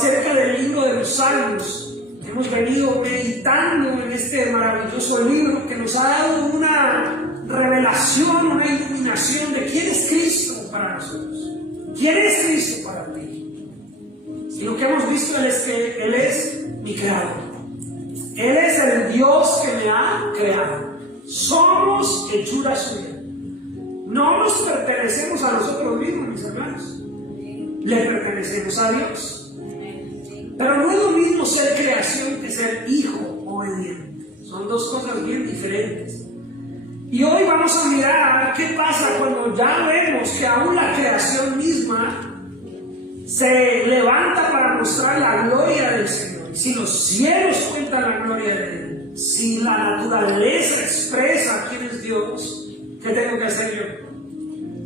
acerca del libro de los Salmos. Hemos venido meditando en este maravilloso libro que nos ha dado una revelación, una iluminación de quién es Cristo para nosotros. ¿Quién es Cristo para ti? Y lo que hemos visto es que Él es mi creador. Él es el Dios que me ha creado. Somos hechura suya. No nos pertenecemos a nosotros mismos, mis hermanos. Le pertenecemos a Dios. Pero no es lo mismo ser creación que ser hijo obediente. Son dos cosas bien diferentes. Y hoy vamos a mirar qué pasa cuando ya vemos que aún la creación misma se levanta para mostrar la gloria del Señor. Si los cielos cuentan la gloria de Él, si la naturaleza expresa quién es Dios, ¿qué tengo que hacer yo?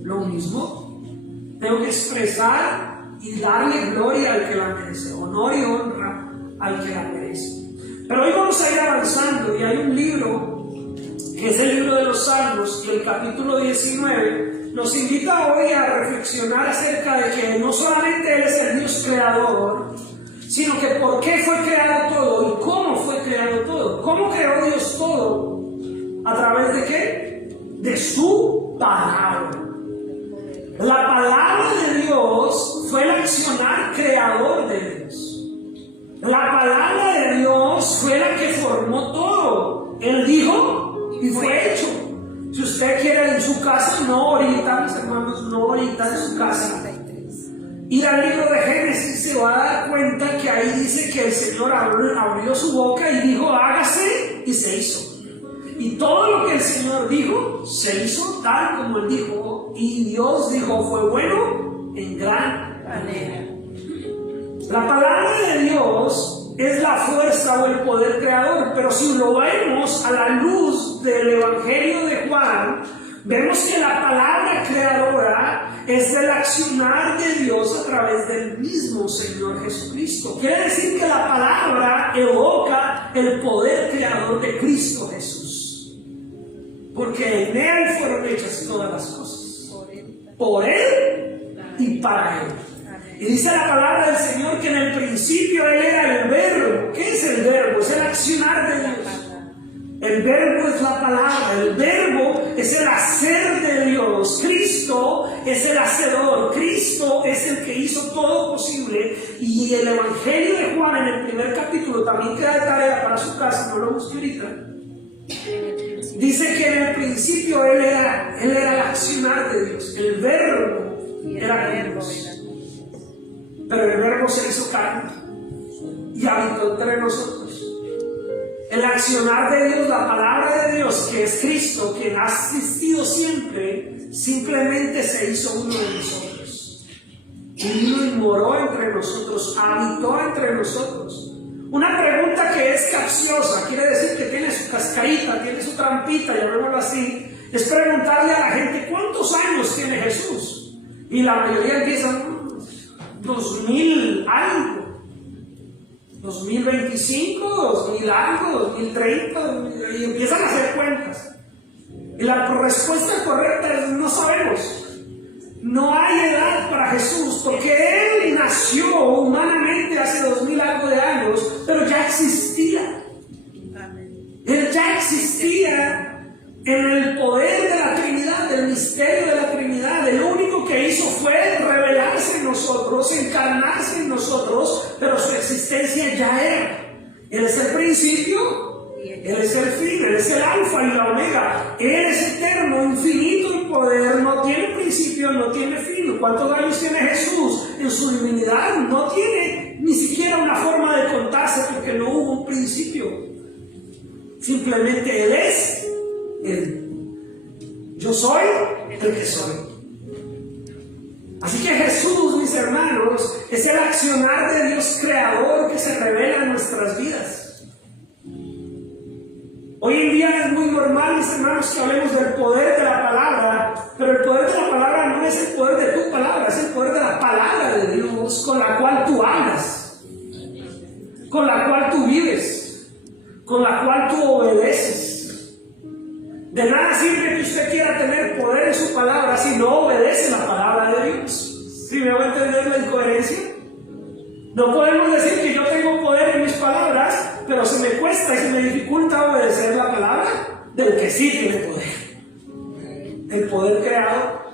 Lo mismo. Tengo que expresar y darle gloria al que la merece, honor y honra al que la merece. Pero hoy vamos a ir avanzando y hay un libro que es el libro de los Salmos, y el capítulo 19 nos invita hoy a reflexionar acerca de que no solamente Él es el Dios creador, sino que por qué fue creado todo y cómo fue creado todo. ¿Cómo creó Dios todo? ¿A través de qué? De su palabra. La palabra de Dios fue el accionar creador de Dios. La palabra de Dios fue la que formó todo. Él dijo y fue hecho. Si usted quiere en su casa, no ahorita, mis hermanos, no ahorita en su casa, ir al libro de Génesis, se va a dar cuenta que ahí dice que el Señor abrió su boca y dijo, hágase, y se hizo. Y todo lo que el Señor dijo, se hizo tal como Él dijo. Y Dios dijo, fue bueno en gran manera. La palabra de Dios es la fuerza o el poder creador. Pero si lo vemos a la luz del Evangelio de Juan, vemos que la palabra creadora es el accionar de Dios a través del mismo Señor Jesucristo. Quiere decir que la palabra evoca el poder creador de Cristo Jesús. Porque en Él fueron hechas todas las cosas. Por Él y para Él. Y dice la palabra del Señor que en el principio Él era el verbo. ¿Qué es el verbo? Es el accionar de Dios. El verbo es la palabra. El verbo es el hacer de Dios. Cristo es el hacedor. Cristo es el que hizo todo posible. Y el Evangelio de Juan en el primer capítulo también queda de tarea para su casa. No lo busque ahorita. Dice que en el principio Él era el accionar de Dios. El verbo era Dios. Pero el verbo se hizo carne y habitó entre nosotros. El accionar de Dios, la palabra de Dios, que es Cristo, quien ha existido siempre, simplemente se hizo uno de nosotros. Y vino y moró entre nosotros, habitó entre nosotros. Una pregunta que es capciosa, quiere decir que tiene su cascarita, tiene su trampita, llamémoslo así, es preguntarle a la gente, ¿cuántos años tiene Jesús? Y la mayoría empiezan, 2000 algo, 2025, 2000 algo, 2030, y empiezan a hacer cuentas. Y la respuesta correcta es, no sabemos. No hay edad para Jesús, porque Él nació humanamente hace 2000 algo de años, pero ya existía. Él ya existía en el poder de la Trinidad, del misterio de la Trinidad. El único que hizo fue revelarse en nosotros, encarnarse en nosotros, pero su existencia ya era. Él es el principio, Él es el fin, Él es el alfa y la omega. Él es eterno, infinito en poder, no tiene principio, no tiene fin. ¿Cuántos años tiene Jesús en su divinidad? No tiene ni siquiera una forma de contarse porque no hubo un principio. Simplemente Él es Él. Yo soy el que soy. Así que Jesús, mis hermanos, es el accionar de Dios creador que se revela en nuestras vidas. Hoy en día es muy normal, mis hermanos, que hablemos del poder de la palabra, pero el poder de la palabra no es el poder de tu palabra, es el poder de la palabra de Dios con la cual tú hablas, con la cual tú vives, con la cual tú obedeces. De nada sirve que usted quiera tener poder en su palabra si no obedece la palabra de Dios. ¿Sí me va a entender la incoherencia? No podemos decir que yo tengo poder en mis palabras, pero se me cuesta y se me dificulta obedecer la palabra del que sí tiene poder. El poder creador.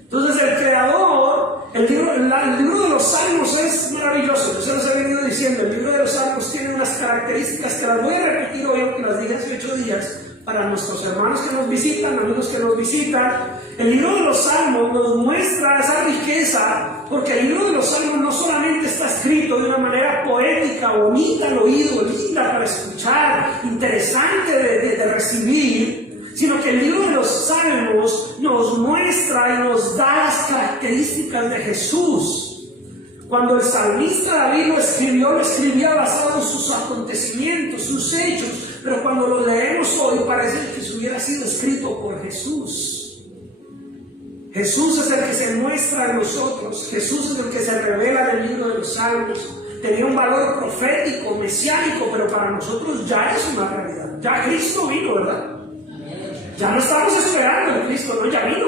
Entonces el creador, el libro de los Salmos es maravilloso. Yo se los he venido diciendo. El libro de los Salmos tiene unas características que las voy a repetir hoy, aunque las dije hace 8 días, para nuestros hermanos que nos visitan, amigos que nos visitan. El libro de los Salmos nos muestra esa riqueza, porque el libro de los Salmos no solamente está escrito de una manera poética, bonita al oído, linda para escuchar, interesante de recibir, sino que el libro de los Salmos nos muestra y nos da las características de Jesús. Cuando el salmista David lo escribía basado en sus acontecimientos, sus hechos, pero cuando lo leemos hoy parece que se hubiera sido escrito por Jesús. Jesús es el que se muestra en nosotros, Jesús es el que se revela en el libro de los Salmos. Tenía un valor profético, mesiánico, pero para nosotros ya es una realidad. Ya Cristo vino, ¿verdad? Ya no estamos esperando en Cristo, no, ya vino.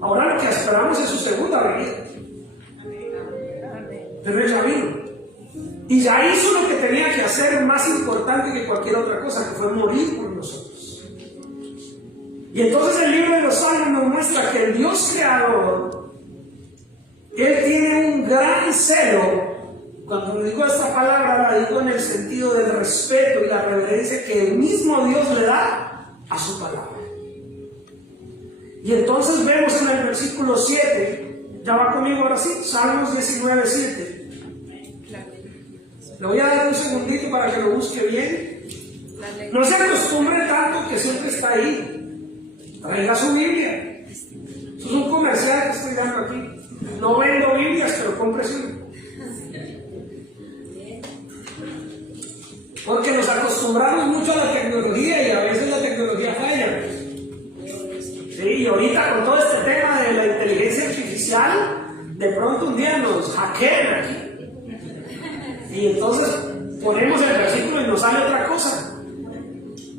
Ahora lo que esperamos es su segunda venida. Pero él ya vino. Y ya hizo lo que tenía que hacer, más importante que cualquier otra cosa, que fue morir por nosotros. Y entonces el libro de los Salmos nos muestra que el Dios creador, Él tiene un gran celo. Cuando digo esta palabra, la digo en el sentido del respeto y la reverencia que el mismo Dios le da a su palabra. Y entonces vemos en el versículo 7, ya va conmigo ahora sí, Salmos 19, 7. Le voy a dar un segundito para que lo busque bien. No se acostumbre tanto que siempre está ahí. Traiga su Biblia. Eso es un comercial que estoy dando aquí. No vendo Biblias, pero cómprese una. Porque nos acostumbramos mucho a la tecnología y a veces la tecnología falla. Sí, y ahorita con todo este tema de la inteligencia artificial, de pronto un día nos hackean aquí. Y entonces ponemos el versículo y nos sale otra cosa.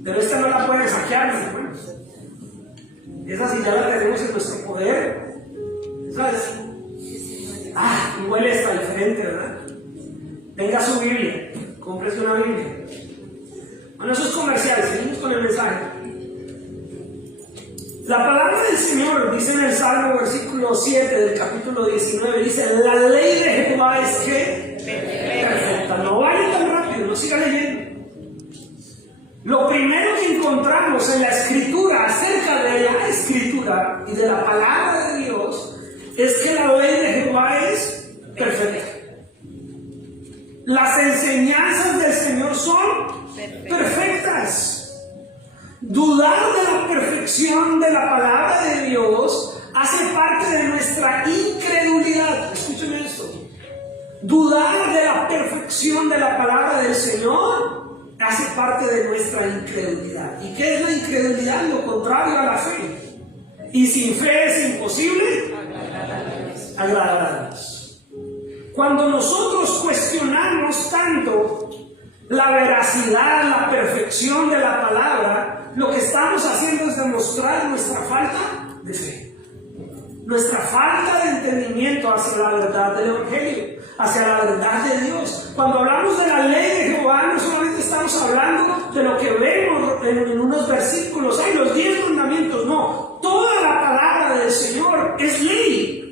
Pero esta no la pueden hackear, mis hermanos. Esa sí ya la tenemos en nuestro poder. ¿Sabes? Huele esta diferente, ¿verdad? Tenga su Biblia. Cómprese una Biblia. Bueno, esos comerciales, seguimos con el mensaje. La palabra del Señor dice en el Salmo versículo 7 del capítulo 19, dice: la ley de Jehová es que perfecta. No vaya tan rápido, no siga leyendo. Lo primero que encontramos en la Escritura, acerca de la Escritura y de la palabra de Dios, es que la ley de Jehová es perfecta. Las enseñanzas del Señor son perfectas. Dudar de la perfección de la palabra de Dios hace parte de nuestra incredulidad. Escúcheme esto. Dudar de la perfección de la palabra del Señor hace parte de nuestra incredulidad. ¿Y qué es la incredulidad? Lo contrario a la fe. Y sin fe es imposible agradar a Dios. Cuando nosotros cuestionamos tanto la veracidad, la perfección de la palabra, lo que estamos haciendo es demostrar nuestra falta de fe, nuestra falta de entendimiento hacia la verdad del Evangelio, hacia la verdad de Dios. Cuando hablamos de la ley de Jehová, no solamente estamos hablando de lo que vemos en unos versículos, hay los 10 mandamientos, no, toda la palabra del Señor es ley.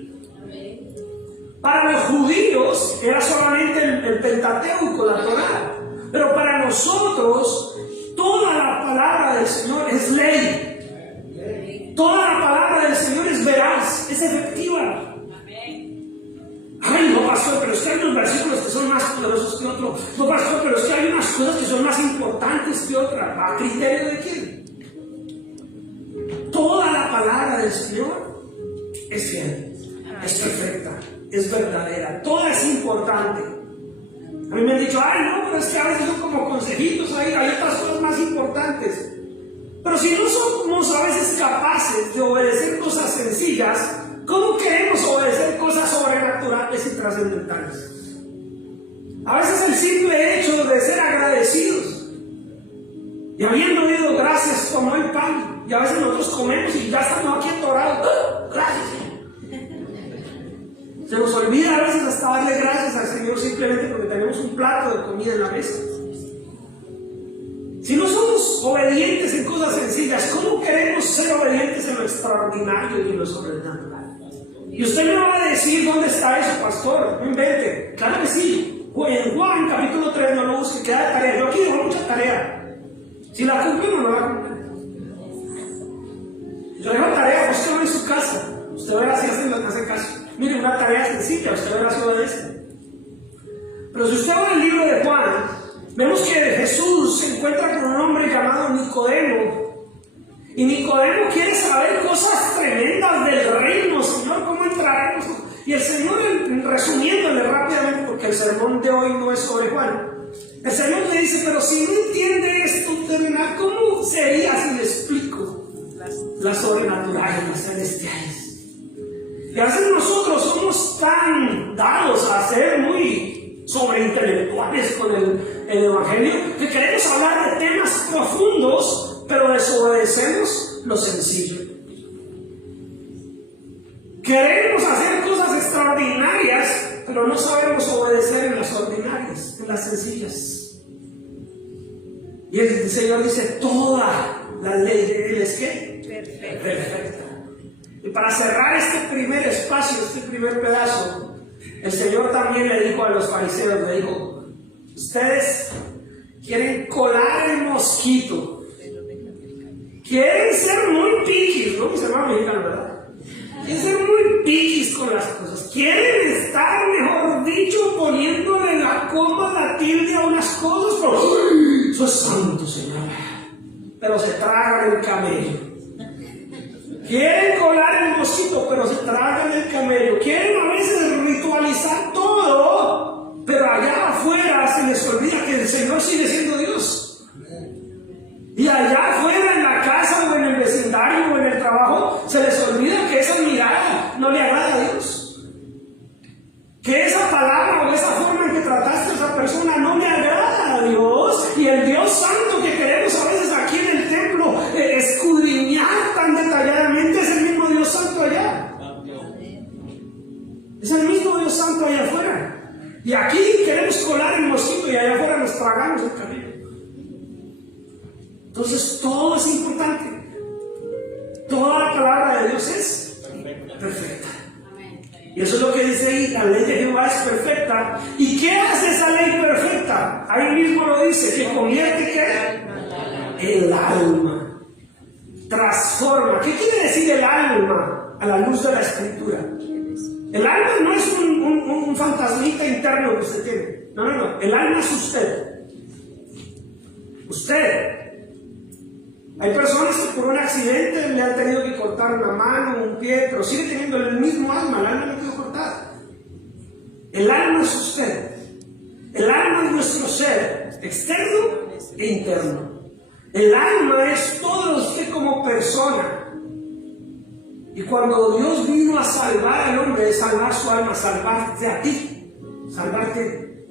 Para los judíos era solamente el Pentateuco, la Torá. Pero para nosotros, toda la palabra del Señor es ley. Toda la palabra del Señor es veraz, es efectiva. Ay, no, pastor, pero es que hay unos versículos que son más poderosos que otros. No, pastor, pero es que hay unas cosas que son más importantes que otras. ¿A criterio de quién? Toda la palabra del Señor es fiel, es perfecta, es verdadera, toda es importante. A mí me han dicho: ay, no, pero es que a veces son como consejitos, hay otras cosas más importantes. Pero si no somos a veces capaces de obedecer cosas sencillas, ¿cómo queremos obedecer cosas sobrenaturales y trascendentales? A veces el simple hecho de ser agradecidos y habiendo oído gracias como el pan, y a veces nosotros comemos y ya estamos aquí atorados. Gracias. Se nos olvida a veces hasta darle gracias al Señor. un plato de comida en la mesa. Si no somos obedientes en cosas sencillas, ¿cómo queremos ser obedientes en lo extraordinario y en lo sobrenatural? Y usted me va a decir dónde está eso, pastor. No invente. Claro que sí. En Juan capítulo 3 no lo busque, queda de tarea. Yo aquí dejo mucha tarea. Si la cumplen o no la cumplen. Yo dejo tarea, búsquelo en su casa. Usted verá si hace caso. Mire, una tarea sencilla, usted verá si obedece. Pero si usted va al libro de Juan, vemos que Jesús se encuentra con un hombre llamado Nicodemo. Y Nicodemo quiere saber cosas tremendas del reino. Señor, ¿cómo entraremos? Y el Señor, resumiéndole rápidamente, porque el sermón de hoy no es sobre Juan, el Señor le dice, pero si no entiende esto terrenal, ¿cómo sería si le explico las sobrenaturales, las celestiales? Y a veces nosotros somos tan dados a ser muy sobreintelectuales con el Evangelio, que queremos hablar de temas profundos, pero desobedecemos lo sencillo. Queremos hacer cosas extraordinarias, pero no sabemos obedecer en las ordinarias, en las sencillas. Y el Señor dice, toda la ley de Él es ¿qué? Perfecta. Y para cerrar este primer espacio, este primer pedazo, el Señor también le dijo a los fariseos, le dijo, ustedes quieren colar el mosquito, quieren ser muy piquis, ¿no? Mis hermanos mexicanos, ¿verdad? Quieren ser muy piquis con las cosas, quieren estar, mejor dicho, poniéndole la coma, la tilde a unas cosas, pero ¡uy! Eso es santo, Señor. Pero se tragan el camello. Quieren colar el mosquito, pero se tragan el camello. Quieren a veces ritualizar todo, pero allá afuera se les olvida que el Señor sigue siendo Dios. Y allá afuera, en la casa o en el vecindario o en el trabajo, se les olvida que esa mirada no le agrada a Dios. Que esa palabra o esa forma en que trataste a esa persona no le agrada a Dios. Y el Dios santo que queremos a veces aquí en el templo escudriñar tan detalladamente es el mismo Dios santo allá. Es el mismo Dios santo allá afuera. Y aquí queremos colar el mosquito y allá afuera nos tragamos el camino. Entonces todo es importante. Toda la palabra de Dios es perfecta. Y eso es lo que dice ahí, la ley de Jehová es perfecta. ¿Y qué hace esa ley perfecta? Ahí mismo lo dice, que convierte ¿qué? El alma. Transforma. ¿Qué quiere decir el alma a la luz de la Escritura? El alma no es un fantasmita interno que usted tiene. No. El alma es usted. Usted. Hay personas que por un accidente le han tenido que cortar una mano, un pie, pero sigue teniendo el mismo alma. El alma no puede cortar. El alma es usted. El alma es nuestro ser, externo e interno. El alma es todo usted como persona. Y cuando Dios vino a salvar al hombre, salvar su alma, salvarte a ti, salvarte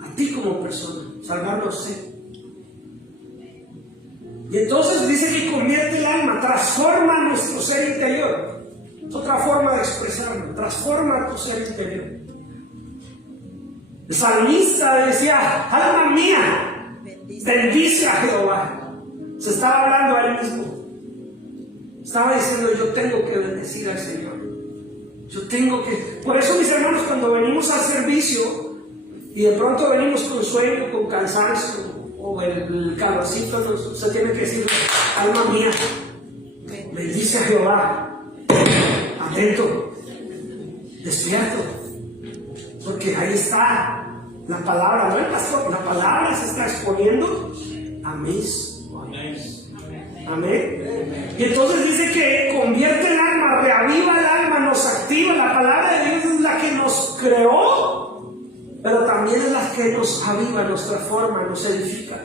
a ti como persona, salvarlo a usted. Y entonces dice que convierte el alma, transforma nuestro ser interior. Es otra forma de expresarlo, transforma tu ser interior. El salmista decía, alma mía, bendice a Jehová. Se estaba hablando a él mismo. Estaba diciendo, yo tengo que bendecir al Señor. Yo tengo que... Por eso, mis hermanos, cuando venimos al servicio y de pronto venimos con sueño, con cansancio, o el calorcito, usted tiene que decir, alma mía, bendice a Jehová, atento, despierto, porque ahí está la palabra, no el pastor, la palabra se está exponiendo a mis oídos. Amén. Y entonces dice que convierte el alma, reaviva el alma, nos activa. La palabra de Dios es la que nos creó, pero también es la que nos aviva, nos transforma, nos edifica,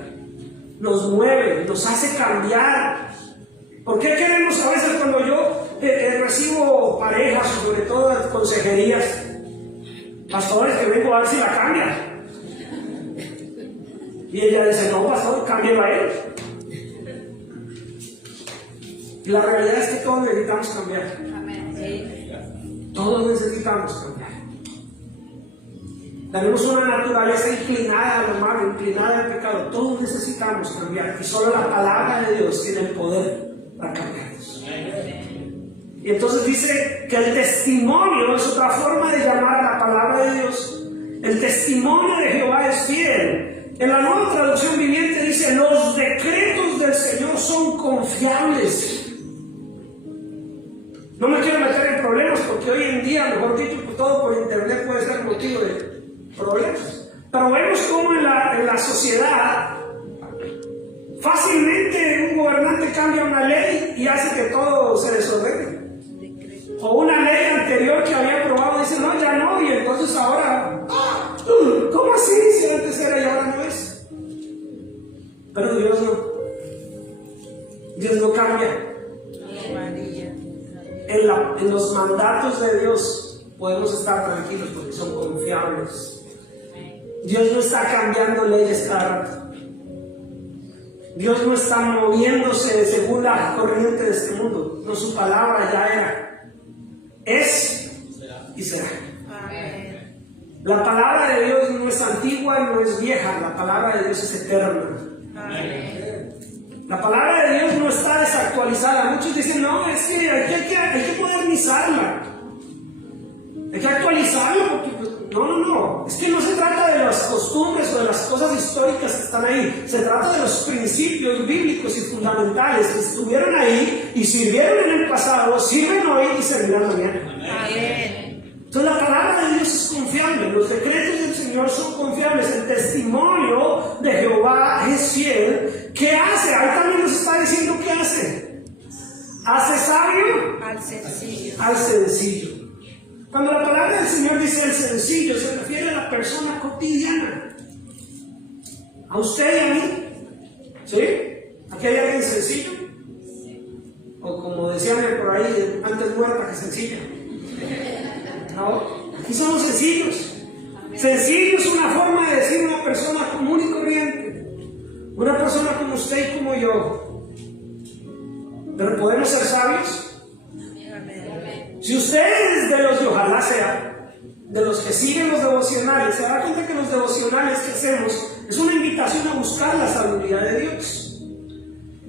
nos mueve, nos hace cambiar. ¿Por qué queremos a veces cuando yo recibo parejas, sobre todo consejerías, pastores, que vengo a ver si la cambian? Y ella dice, no, pastor, cámbialo a él. Y la realidad es que todos necesitamos cambiar. Todos necesitamos cambiar. Tenemos una naturaleza inclinada a lo malo, inclinada al pecado. Todos necesitamos cambiar y solo la palabra de Dios tiene el poder para cambiarnos. Y entonces dice que el testimonio es otra forma de llamar a la palabra de Dios. El testimonio de Jehová es fiel. En la Nueva Traducción Viviente dice: los decretos del Señor son confiables. No me quiero meter en problemas porque hoy en día, mejor dicho, todo por internet puede ser motivo de problemas. Pero vemos cómo en la sociedad fácilmente un gobernante cambia una ley y hace que todo se desordene. O una ley anterior que había aprobado dice: no, ya no, y entonces ahora, ¿cómo así? Si antes era y ahora no es. Pero Dios no. Dios no cambia. En los mandatos de Dios podemos estar tranquilos porque son confiables. Dios no está cambiando leyes cada rato. Dios no está moviéndose según la corriente de este mundo. No, su palabra ya era, es y será. La palabra de Dios no es antigua, no es vieja. La palabra de Dios es eterna. La palabra de Dios no está desactualizada. Muchos dicen: no, es que hay que modernizarla, hay que actualizarla, porque no, es que no se trata de las costumbres o de las cosas históricas que están ahí, se trata de los principios bíblicos y fundamentales que estuvieron ahí y sirvieron en el pasado, sirven hoy y servirán mañana. Amén. Entonces la palabra de Dios es confiable, los decretos del Señor son confiables, el testimonio de Jehová es fiel. ¿Qué hace? Ahí también nos está diciendo qué hace. ¿Hace sabio? Al sencillo. Al sencillo. Cuando la palabra del Señor dice el sencillo, se refiere a la persona cotidiana. A usted y a mí. ¿Sí? ¿Aquí hay alguien sencillo? O como decían por ahí, antes muerta que sencilla. No, aquí somos sencillos. Sencillo es una forma de decir una persona común y corriente. Una persona como usted y como yo. Pero podemos ser sabios. Si usted es de los, y ojalá sea, de los que siguen los devocionales, se da cuenta que los devocionales que hacemos es una invitación a buscar la sabiduría de Dios.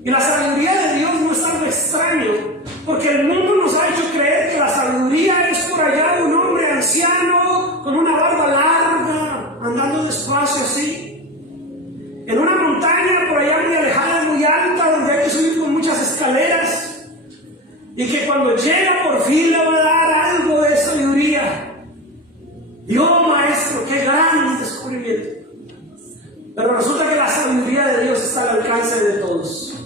Y la sabiduría de Dios no es algo extraño, porque el mundo nos ha hecho creer que la sabiduría es por allá un hombre anciano, con una barba larga, andando despacio así, en una montaña por allá muy alejada, muy alta, donde hay que subir con muchas escaleras. Y que cuando llega por fin le va a dar algo de sabiduría. Y oh maestro, qué gran descubrimiento. Pero resulta que la sabiduría de Dios está al alcance de todos.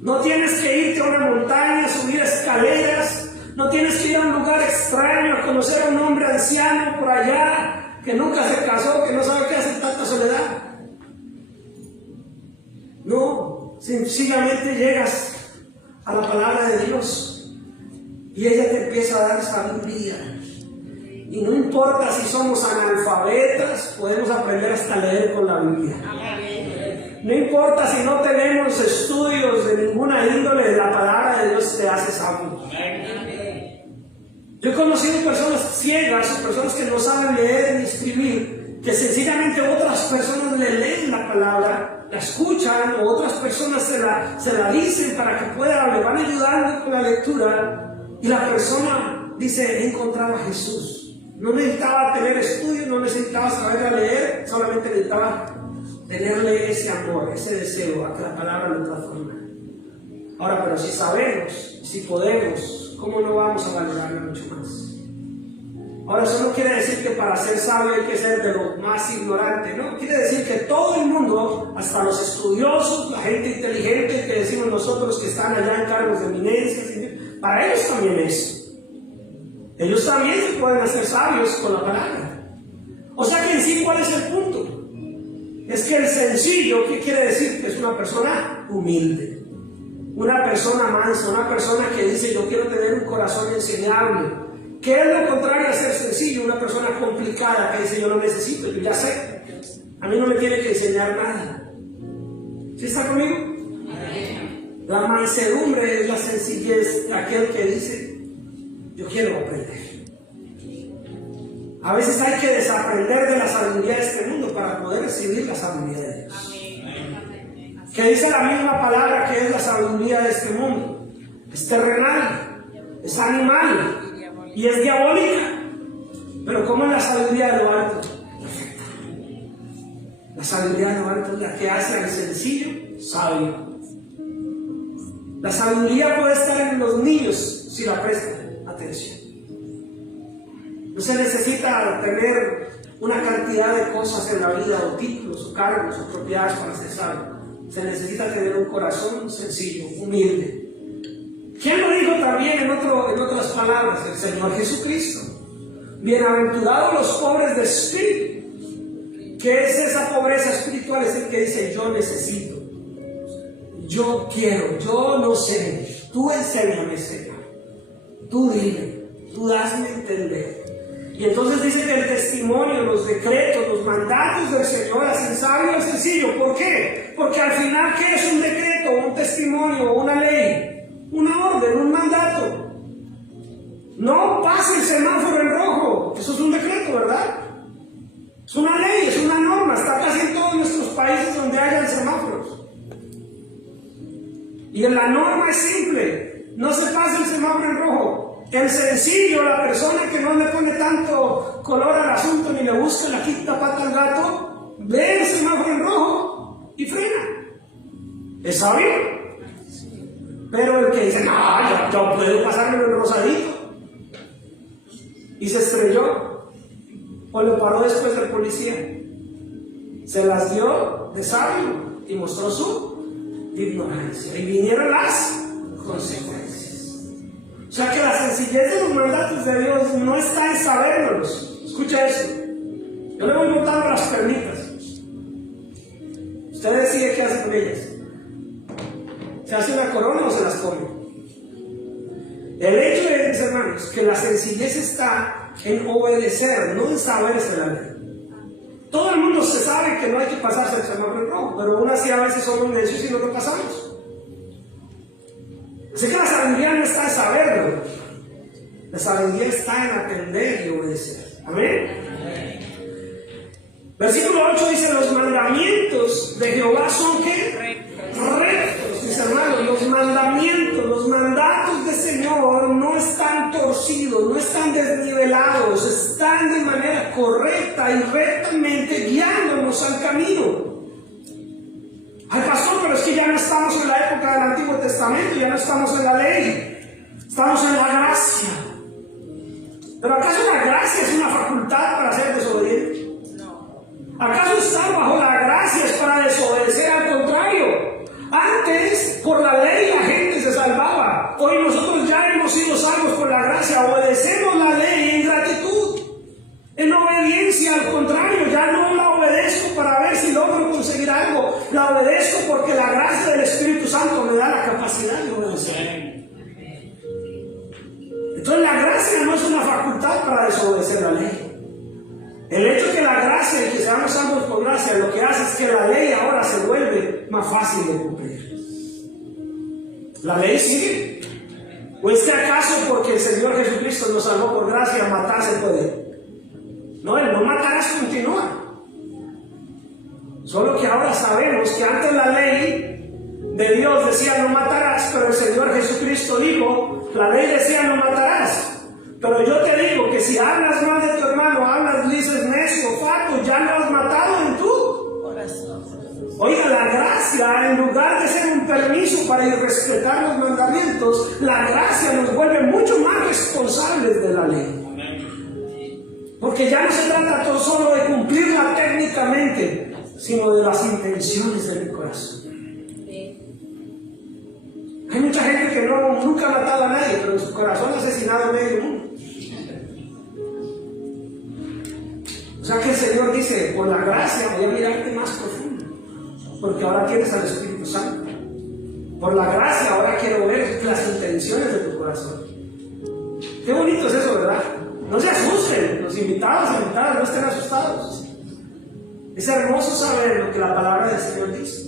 No tienes que irte a una montaña, subir escaleras. No tienes que ir a un lugar extraño a conocer a un hombre anciano por allá que nunca se casó, que no sabe qué hacer en tanta soledad. No, sencillamente llegas a la palabra de Dios y ella te empieza a dar sabiduría. Y no importa si somos analfabetas, podemos aprender hasta leer con la Biblia. No importa si no tenemos estudios de ninguna índole, la palabra de Dios te hace sabio. Yo he conocido personas ciegas o personas que no saben leer ni escribir, que sencillamente otras personas le leen la palabra, la escuchan, o otras personas se la dicen para que pueda, le van ayudando con la lectura, y la persona dice: he encontrado a Jesús. No necesitaba tener estudios, no necesitaba saber leer, solamente necesitaba tenerle ese amor, ese deseo a que la palabra lo transforme. Ahora, pero si sabemos, si podemos, ¿cómo no vamos a valorarlo mucho más? Ahora, eso no quiere decir que para ser sabio hay que ser de lo más ignorante, no, quiere decir que todo el mundo, hasta los estudiosos, la gente inteligente que decimos nosotros que están allá en cargos de eminencia, para ellos también es. Ellos también se pueden hacer sabios con la palabra. O sea que en sí, ¿cuál es el punto? Es que el sencillo, ¿qué quiere decir? Que es una persona humilde, una persona mansa, una persona que dice: yo quiero tener un corazón enseñable. ¿Qué es lo contrario a ser sencillo? Una persona complicada que dice: yo no necesito, yo ya sé, a mí no me tiene que enseñar nada. ¿Sí está conmigo? La mansedumbre es la sencillez de aquel que dice: yo quiero aprender. A veces hay que desaprender de la sabiduría de este mundo para poder recibir la sabiduría de Dios. Que dice la misma palabra que es la sabiduría de este mundo. Es terrenal, es animal y es diabólica. Pero ¿cómo es la sabiduría de lo alto? Perfecta. La sabiduría de lo alto es la que hace al sencillo sabio. La sabiduría puede estar en los niños si la prestan atención. No se necesita tener una cantidad de cosas en la vida, o títulos, o cargos, o propiedades para ser sabio. Se necesita tener un corazón sencillo, humilde. ¿Quién lo dijo también en otras palabras? El Señor Jesucristo. Bienaventurados los pobres de espíritu. ¿Qué es esa pobreza espiritual? Es el que dice: yo necesito, yo quiero, yo no sé. Tú enséñame, Señor. Tú dime, tú dasme a entender. Y entonces dice que el testimonio, los decretos, los mandatos del Señor hacen sabio y sencillo. ¿Por qué? Porque al final, ¿qué es un decreto, un testimonio, una ley? Una orden, un mandato. No pase el semáforo en rojo. Eso es un decreto, ¿verdad? Es una ley, es una norma. Está casi en todos nuestros países donde hayan semáforos. Y la norma es simple: no se pase el semáforo en rojo. El sencillo, la persona que no le pone tanto color al asunto ni le busca la quinta pata al gato, ve el semáforo en rojo y frena. ¿Es sabio? Pero el que dice: no, yo puedo pasarme en rosadito, y se estrelló, o lo paró después del policía, se las dio de sabio y mostró su ignorancia, y vinieron las consecuencias. O sea que la sencillez de los mandatos de Dios no está en sabérnoslos. Escucha eso. Yo le voy montando las pernitas. Usted decide qué hace con ellas. ¿Se hace una corona o se las come? El hecho es, mis hermanos, que la sencillez está en obedecer, no en saberse la ley. Todo el mundo se sabe que no hay que pasarse el semáforo en rojo, pero aún así a veces somos necios y no lo pasamos. Así que la sabiduría no está en saberlo. La sabiduría está en atender y obedecer. Amén. Versículo 8 dice: los mandamientos de Jehová son ¿qué? Rectos, mis hermanos. Los mandamientos, los mandatos del Señor no están torcidos, no están desnivelados, están de manera correcta y rectamente guiándonos al camino. Ay, pastor, pero es que ya no estamos en la época del Antiguo Testamento, ya no estamos en la ley, estamos en la gracia. ¿Pero acaso la gracia es una facultad para ser desobediente? No. ¿Acaso estar bajo la gracia es para desobedecer? Al contrario, antes por la ley la gente se salvaba. Hoy nosotros ya hemos sido salvos por la gracia, obedecemos la ley en gratitud, en obediencia. Al contrario, ya no la obedezco para ver si logro conseguir algo, la obedezco porque la gracia del Espíritu Santo me da la capacidad de obedecer. Entonces la gracia no es una facultad para desobedecer la ley. El hecho de que la gracia y que seamos salvos por gracia lo que hace es que la ley ahora se vuelve más fácil de cumplir. La ley sigue. ¿O es que acaso porque el Señor Jesucristo nos salvó por gracia matar se puede? No, el no matarás continúa. Solo que ahora sabemos que antes la ley de Dios decía no matarás, pero el Señor Jesucristo dijo, la ley decía no matarás. Pero yo te digo que si hablas mal de tu hermano, hablas, dices necio, fato, ya lo has matado en tu corazón. Oiga, la gracia, en lugar de ser un permiso para ir respetar los mandamientos, la gracia nos vuelve mucho más responsables de la ley. Porque ya no se trata todo solo de cumplirla técnicamente, sino de las intenciones de mi corazón. Hay mucha gente que nunca ha matado a nadie, pero en su corazón ha asesinado a medio mundo. O sea que el Señor dice, por la gracia voy a mirarte más profundo, porque ahora tienes al Espíritu Santo. Por la gracia ahora quiero ver las intenciones de tu corazón. Qué bonito es eso, ¿verdad? No se asusten, los invitados y invitadas no estén asustados. Es hermoso saber lo que la palabra del Señor dice.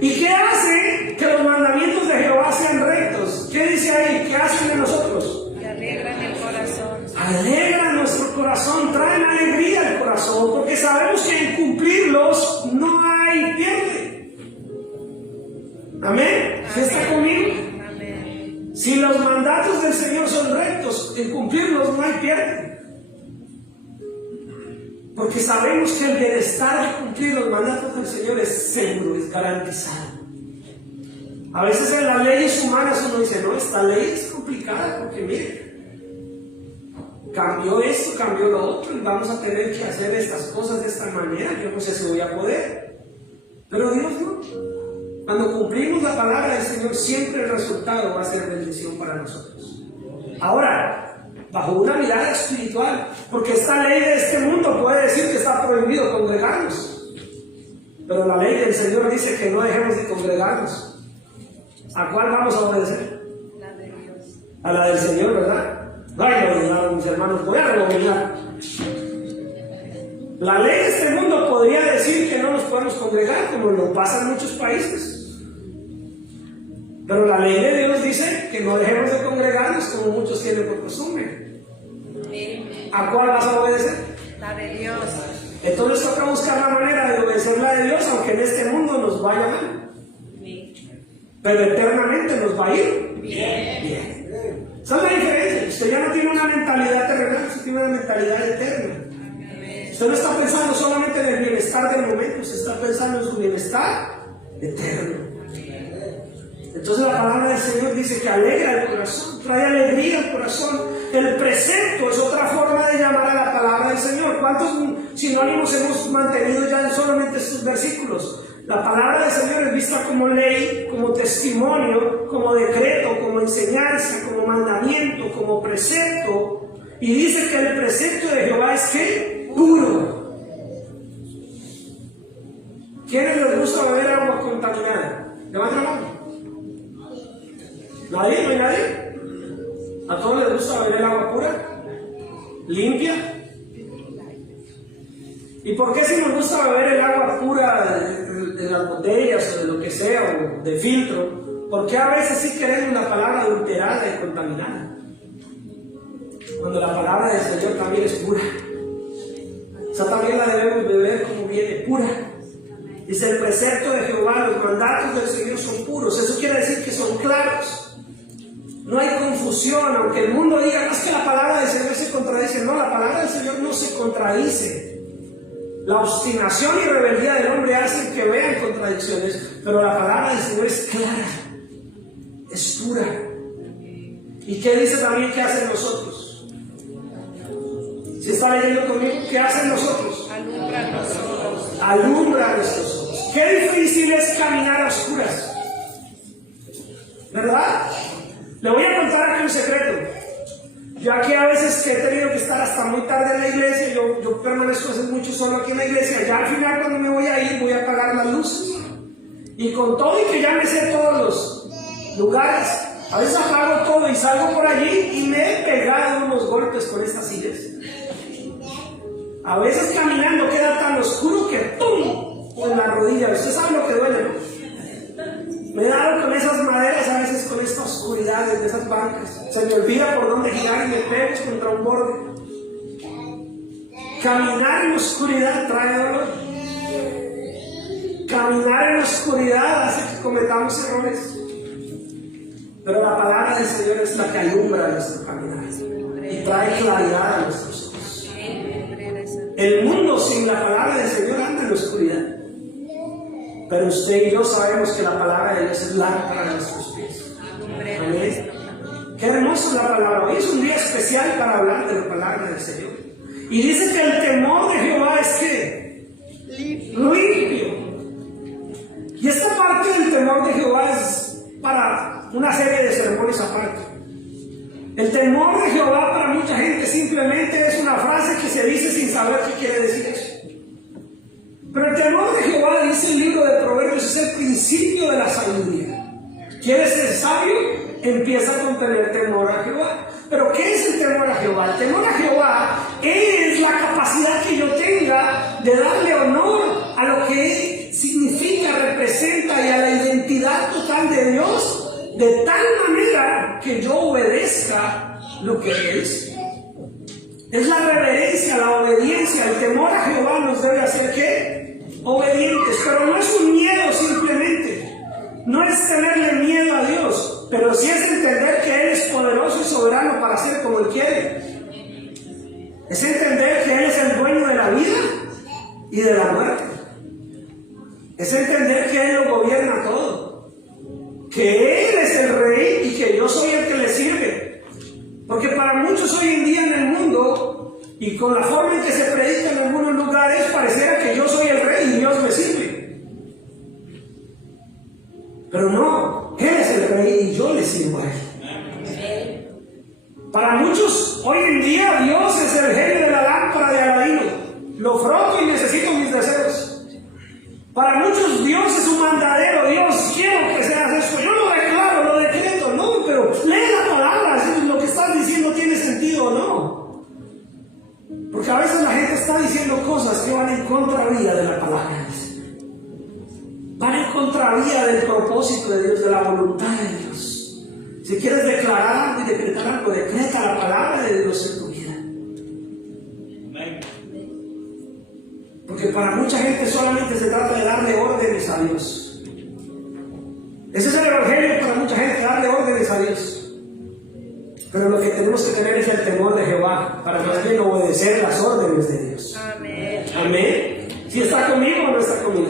¿Y qué hace que los mandamientos de Jehová sean rectos? ¿Qué dice ahí? ¿Qué hacen de nosotros? Que alegran el corazón. Alegra nuestro corazón. corazón traen alegría al corazón, porque sabemos que en cumplirlos no hay pierde. Amén. ¿Usted está conmigo? Amén. Si los mandatos del Señor son rectos, en cumplirlos no hay pierde. Porque sabemos que el bienestar de cumplir los mandatos del Señor es seguro, es garantizado. A veces en las leyes humanas uno dice, no, esta ley es complicada porque mire, cambió esto, cambió lo otro y vamos a tener que hacer estas cosas de esta manera, yo no sé si voy a poder. Pero Dios no. Cuando cumplimos la palabra del Señor, siempre el resultado va a ser bendición para nosotros. Ahora, bajo una mirada espiritual, porque esta ley de este mundo puede decir que está prohibido congregarnos, pero la ley del Señor dice que no dejemos de congregarnos. ¿A cuál vamos a obedecer? La de Dios. A la del Señor, ¿verdad? Vaya, mis hermanos, voy a rebobinar. La ley de este mundo podría decir que no nos podemos congregar, como lo pasa en muchos países. Pero la ley de Dios dice que no dejemos de congregarnos, como muchos tienen por costumbre. ¿A cuál vas a obedecer? La de Dios. Entonces toca buscar la manera de obedecer la de Dios, aunque en este mundo nos vaya mal. Pero eternamente nos va a ir bien. Esa es la diferencia. Usted ya no tiene una mentalidad terrenal, usted tiene una mentalidad eterna. Usted no está pensando solamente en el bienestar del momento, usted está pensando en su bienestar eterno. Entonces la palabra del Señor dice que alegra el corazón, trae alegría al corazón. El precepto es otra forma de llamar a la palabra del Señor. ¿Cuántos sinónimos hemos mantenido ya en solamente estos versículos? La palabra del Señor es vista como ley, como testimonio, como decreto, como enseñanza, como mandamiento, como precepto. Y dice que el precepto de Jehová es ¿qué? Puro. ¿Quiénes les gusta beber agua contaminada? Levanta la mano. ¿Nadie? ¿No hay nadie? ¿A todos les gusta beber el agua pura? ¿Limpia? ¿Y por qué si nos gusta beber el agua pura de las botellas o de lo que sea, o de filtro, por qué a veces sí queremos la palabra adulterada y contaminada? Cuando la palabra del Señor también es pura. Esa también la debemos beber como viene, pura. Dice el precepto de Jehová, los mandatos del Señor son puros. Eso quiere decir que son claros. No hay confusión, aunque el mundo diga, no es que la palabra del Señor se contradice. No, la palabra del Señor no se contradice. La obstinación y rebeldía del hombre hacen que vean contradicciones, pero la palabra del Señor es clara, es pura. ¿Y qué dice también que hacen nosotros? Si está leyendo conmigo, ¿qué hacen nosotros? Alumbra nuestros ojos. Alumbra nuestros ojos. Qué difícil es caminar a oscuras, ¿verdad? Le voy a contar aquí un secreto. Yo aquí a veces que he tenido que estar hasta muy tarde en la iglesia, yo permanezco a veces mucho solo aquí en la iglesia, ya al final cuando me voy a ir voy a apagar las luces. Y con todo y que ya me sé todos los lugares, a veces apago todo y salgo por allí y me he pegado unos golpes con estas sillas. A veces caminando queda tan oscuro que ¡pum! En la rodilla. Usted sabe lo que duele, ¿no? Me he dado con esas maderas, a veces con esta oscuridad de esas bancas. Se me olvida por dónde girar y me pego contra un borde. Caminar en la oscuridad trae dolor. Caminar en la oscuridad hace que cometamos errores. Pero la palabra del Señor es la que alumbra nuestro caminar y trae claridad a nuestros ojos. El mundo sin la palabra del Señor anda en la oscuridad. Pero usted y yo sabemos que la palabra de Dios es lámpara de nuestros pies. Amén. Qué hermosa es la palabra. Hoy es un día especial para hablar de la palabra del Señor. Y dice que el temor de Jehová es ¿qué? Limpio. Y esta parte del temor de Jehová es para una serie de sermones aparte. El temor de Jehová para mucha gente simplemente es una frase que se dice sin saber qué quiere decir eso. Pero el temor de Jehová, dice el libro de Proverbios, es el principio de la sabiduría. ¿Quieres ser sabio? Empieza con tener temor a Jehová. Pero ¿qué es el temor a Jehová? El temor a Jehová es la capacidad que yo tenga de darle honor a lo que significa, representa y a la identidad total de Dios, de tal manera que yo obedezca lo que Él es. Es la reverencia, la obediencia, el temor a Jehová nos debe hacer ¿qué? Obedientes, pero no es un miedo simplemente, no es tenerle miedo a Dios, pero sí es entender que Él es poderoso y soberano para hacer como Él quiere. Es entender que Él es el dueño de la vida y de la muerte. Es entender que Él lo gobierna todo, que Él es el rey y que yo soy el que le sirve. Porque para muchos hoy en día en el mundo, y con la forma en que se predica en algunos lugares, pareciera que yo soy el rey y Dios me sirve. Pero no, Él es el rey y yo le sirvo a Él. Para muchos hoy en día Dios es el genio de la lámpara de Aladino. Lo froto y necesito mis deseos. Para muchos Dios es un mandadero. Dios, quiero que seas eso. Yo lo declaro, lo decreto. No, pero lee la palabra. Si lo que estás diciendo tiene sentido o no. Porque a veces la gente está diciendo cosas que van en contravía de la palabra. Van en contravía del propósito de Dios, de la voluntad de Dios. Si quieres declarar algo y decretar algo, decreta la palabra de Dios en tu vida. Porque para mucha gente solamente se trata de darle órdenes a Dios. Ese es el evangelio para mucha gente, darle órdenes a Dios. Pero lo que tenemos que tener es el temor de Jehová, para más bien obedecer las órdenes de Dios. Amén. Amén. ¿Si está conmigo o no está conmigo?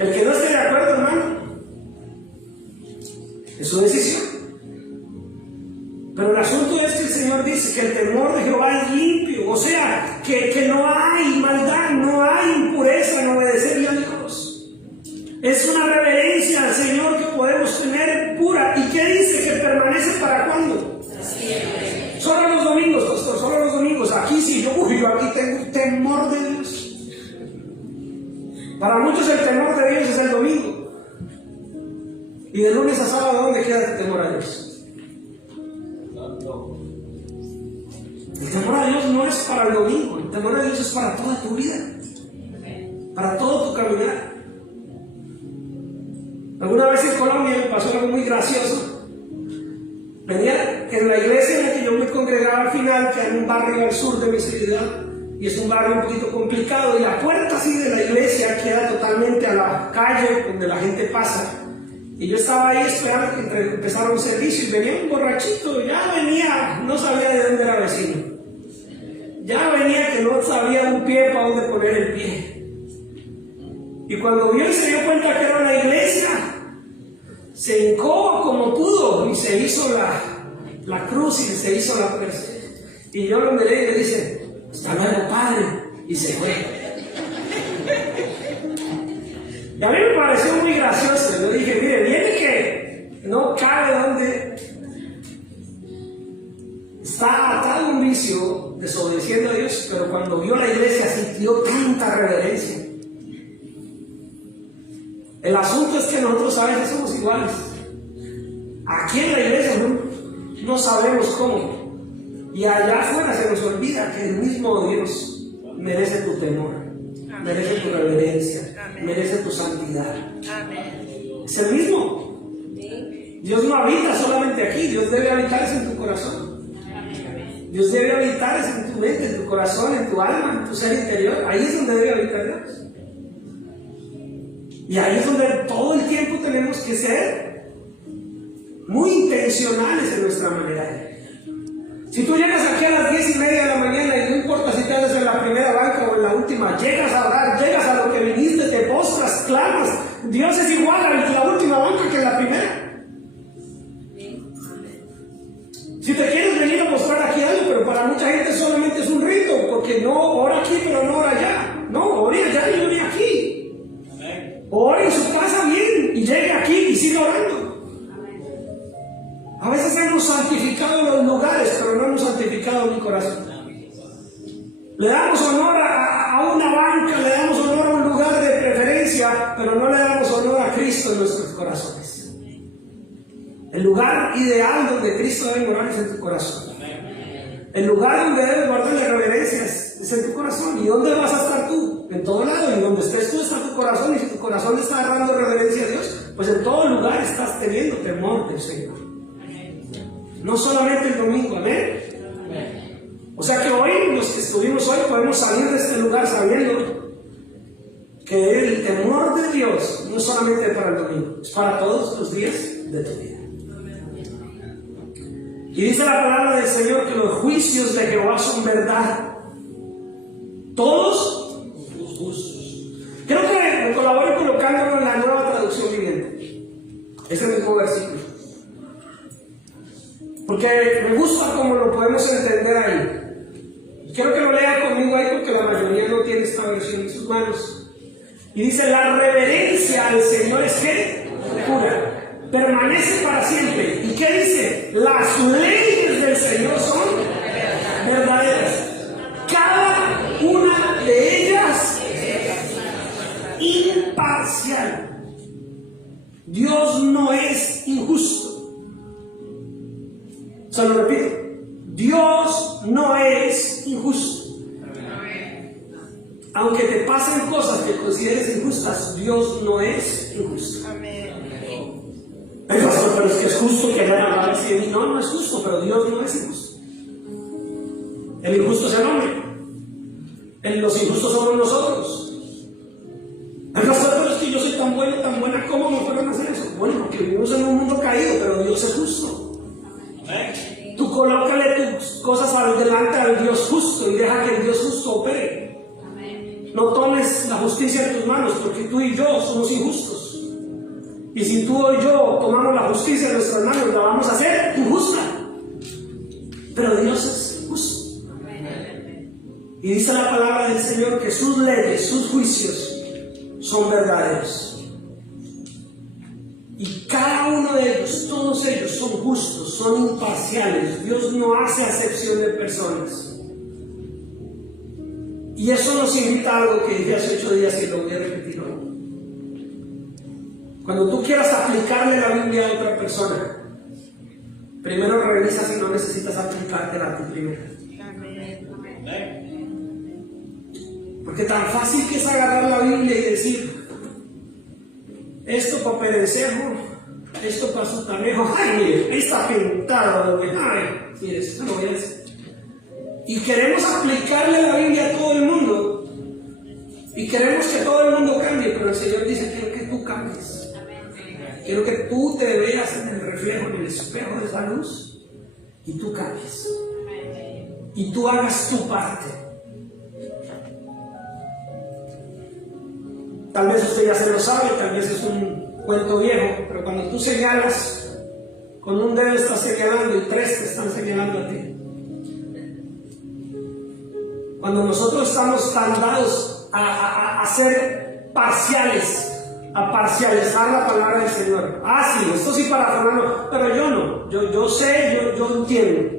El que no esté de acuerdo, hermano, es su decisión. Pero el asunto es que el Señor dice que el temor de Jehová es limpio, o sea, que no hay maldad, no hay impureza en obedecerle a Dios. Es una reverencia al Señor que podemos tener pura. ¿Y qué dice? Que permanece para cuándo. Siempre. Solo los domingos, pastor, solo los domingos. Aquí sí, yo aquí tengo un temor de Dios. Para muchos el temor de Dios es el domingo. Y de lunes a sábado, ¿dónde queda tu temor a Dios? El temor a Dios no es para el domingo, el temor a Dios es para toda tu vida, para todo tu caminar. Alguna vez en Colombia me pasó algo muy gracioso. Venía en la iglesia en la que yo me congregaba al final, que era un barrio al sur de mi ciudad, y es un barrio un poquito complicado, y la puerta así de la iglesia queda totalmente a la calle donde la gente pasa. Y yo estaba ahí esperando que empezara un servicio y venía un borrachito, ya venía, no sabía de dónde era vecino. Ya venía que no sabía un pie para dónde poner el pie. Y cuando vio y se dio cuenta que era una iglesia, se hincó como pudo y se hizo la cruz y se hizo la presa. Y yo lo miré y le dije, hasta luego, padre, y se fue. Y a mí me pareció muy gracioso. Yo dije, mire, viene que no cabe donde está atado un vicio, desobedeciendo a Dios, pero cuando vio la iglesia sintió tanta reverencia. El asunto es que nosotros a veces somos iguales. Aquí en la iglesia no sabemos cómo. Y allá afuera se nos olvida que el mismo Dios merece tu temor. Amén. Merece tu reverencia. Amén. Merece tu santidad. Amén. Es el mismo. Dios no habita solamente aquí. Dios debe habitarse en tu corazón. Dios debe habitarse en tu mente, en tu corazón, en tu alma, en tu ser interior. Ahí es donde debe habitar Dios. Y ahí es donde todo el tiempo tenemos que ser muy intencionales en nuestra manera de vivir. Si tú llegas aquí a las 10:30 de la mañana y no importa si te haces en la primera banca o en la última, llegas a orar, llegas a lo que viniste, te postras, clamas, Dios es igual a la última banca que en la primera. Si te quieres venir a postrar aquí algo, pero para mucha gente solamente es un rito, porque no ora aquí pero no ora allá. No, ore allá y ore aquí. Ore en su casa bien y llegue aquí y siga orando. A veces hemos santificado los lugares, pero no hemos santificado mi corazón. Le damos honor a una banca, le damos honor a un lugar de preferencia, pero no le damos honor a Cristo en nuestros corazones. El lugar ideal donde Cristo debe morar es en tu corazón. El lugar donde debes guardarle reverencia es en tu corazón. ¿Y dónde vas a estar tú? En todo lado. Y donde estés tú está tu corazón. Y si tu corazón está dando reverencia a Dios, pues en todo lugar estás teniendo temor del Señor. No solamente el domingo, amén. O sea que hoy, los que estuvimos hoy, podemos salir de este lugar sabiendo que el temor de Dios no es solamente para el domingo, es para todos los días de tu vida. Y dice la palabra del Señor que los juicios de Jehová son verdad. Todos los justos. Creo que me colaboro colocándolo en la Nueva Traducción Viviente. Ese mismo versículo. Porque me gusta cómo lo podemos entender ahí. Quiero que lo lea conmigo ahí porque la mayoría no tiene esta versión en sus manos. Y dice: la reverencia al Señor es ¿qué? Pura, permanece para siempre. ¿Y qué dice? Las leyes del Señor son verdaderas, cada una de ellas imparcial. Dios no es injusto. Se lo repito: Dios no es injusto. Aunque te pasen cosas que consideres injustas, Dios no es injusto. Pero es que es justo que hagan hablar así de mí. No, no es justo, pero Dios no es injusto. El injusto es el hombre. Los injustos somos nosotros. Pero es que yo soy tan bueno, tan buena, ¿cómo me fueron a hacer eso? Bueno, porque vivimos en un mundo caído, pero Dios es justo. Tú colócale tus cosas delante al Dios justo y deja que el Dios justo opere. No tomes la justicia en tus manos, porque tú y yo somos injustos. Y si tú y yo tomamos la justicia en nuestras manos, la vamos a hacer injusta. Pero Dios es justo. Y dice la palabra del Señor que sus leyes, sus juicios son verdaderos. Y cada uno de ellos, todos ellos son justos, son imparciales. Dios no hace acepción de personas. Y eso nos invita a algo que dije hace 8 días y lo voy a repetir hoy. Cuando tú quieras aplicarle la Biblia a otra persona, primero revisa si no necesitas aplicártela a ti primero. Porque tan fácil que es agarrar la Biblia y decir: esto para perencejo, esto para sutanejo, ay mire, ahí está pintado, ay, mire, esto no voy a decir. Y queremos aplicarle la Biblia a todo el mundo. Y queremos que todo el mundo cambie. Pero el Señor dice: quiero que tú cambies. Quiero que tú te veas en el reflejo, en el espejo de esa luz. Y tú cambies. Y tú hagas tu parte. Tal vez usted ya se lo sabe, tal vez es un cuento viejo. Pero cuando tú señalas, con un dedo estás señalando y 3 te están señalando a ti. Cuando nosotros estamos tan dados a ser parciales, a parcializar la palabra del Señor. Ah, sí, esto sí para Fernando, pero yo no. Yo sé, yo entiendo.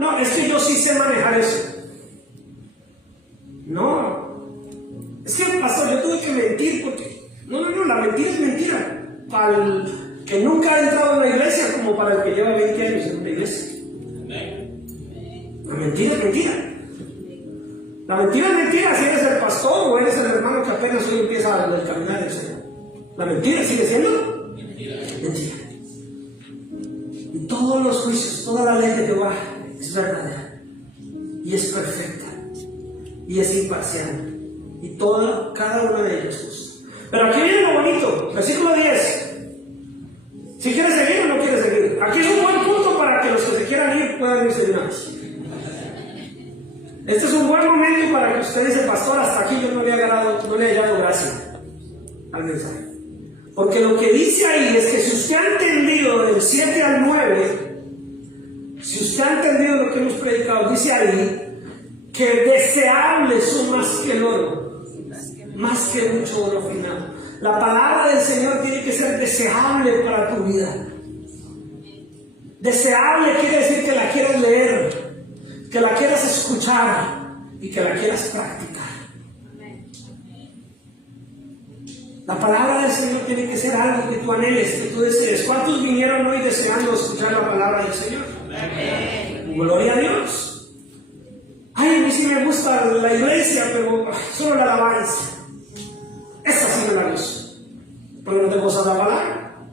No, es que yo sí sé manejar eso. No. Es que, pastor, yo tuve que mentir porque... No, la mentira es mentira. Para el que nunca ha entrado en una iglesia como para el que lleva 20 años en una iglesia. La mentira es mentira. La mentira es mentira si eres el pastor o eres el hermano que apenas hoy empieza a caminar del Señor. La mentira sigue siendo mentira. Y todos los juicios, toda la ley de Jehová es verdadera y es perfecta y es imparcial y cada una de ellas es justa. Pero aquí viene lo bonito, versículo 10. Si quieres seguir o no quieres seguir, aquí es un buen punto para que los que se quieran ir puedan irse de una vez. Este es un buen momento para que usted dice: pastor, hasta aquí yo no le he dado gracia al mensaje. Porque lo que dice ahí es que si usted ha entendido del 7 al 9, si usted ha entendido lo que hemos predicado, dice ahí que deseables son más que el oro, más que mucho oro final. La palabra del Señor tiene que ser deseable para tu vida. Deseable quiere decir que la quieras leer, que la quieras escuchar y que la quieras practicar. La palabra del Señor tiene que ser algo que tú anheles, que tú desees. ¿Cuántos vinieron hoy deseando escuchar la palabra del Señor? Amén. Gloria a Dios. Ay, a mí sí me gusta la iglesia, pero solo la alabanza. Esa sí me la gusta. Pero no te gozas la palabra.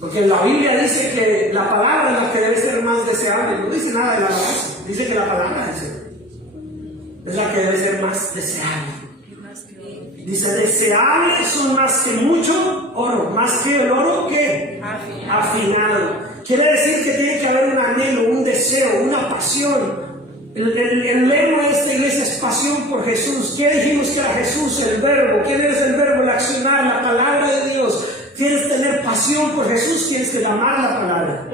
Porque la Biblia dice que la palabra es la que debe ser más deseable. No dice nada de la alabanza. Dice que la palabra es la que debe ser más deseable. Dice, deseables son más que mucho oro. Más que el oro, ¿qué? Afinado. Quiere decir que tiene que haber un anhelo, un deseo, una pasión. El lema de esta iglesia es pasión por Jesús. ¿Qué dijimos que era Jesús? El verbo. ¿Quién es el verbo? El accionar, la palabra de Dios. Tienes que tener pasión por Jesús, tienes que amar la palabra.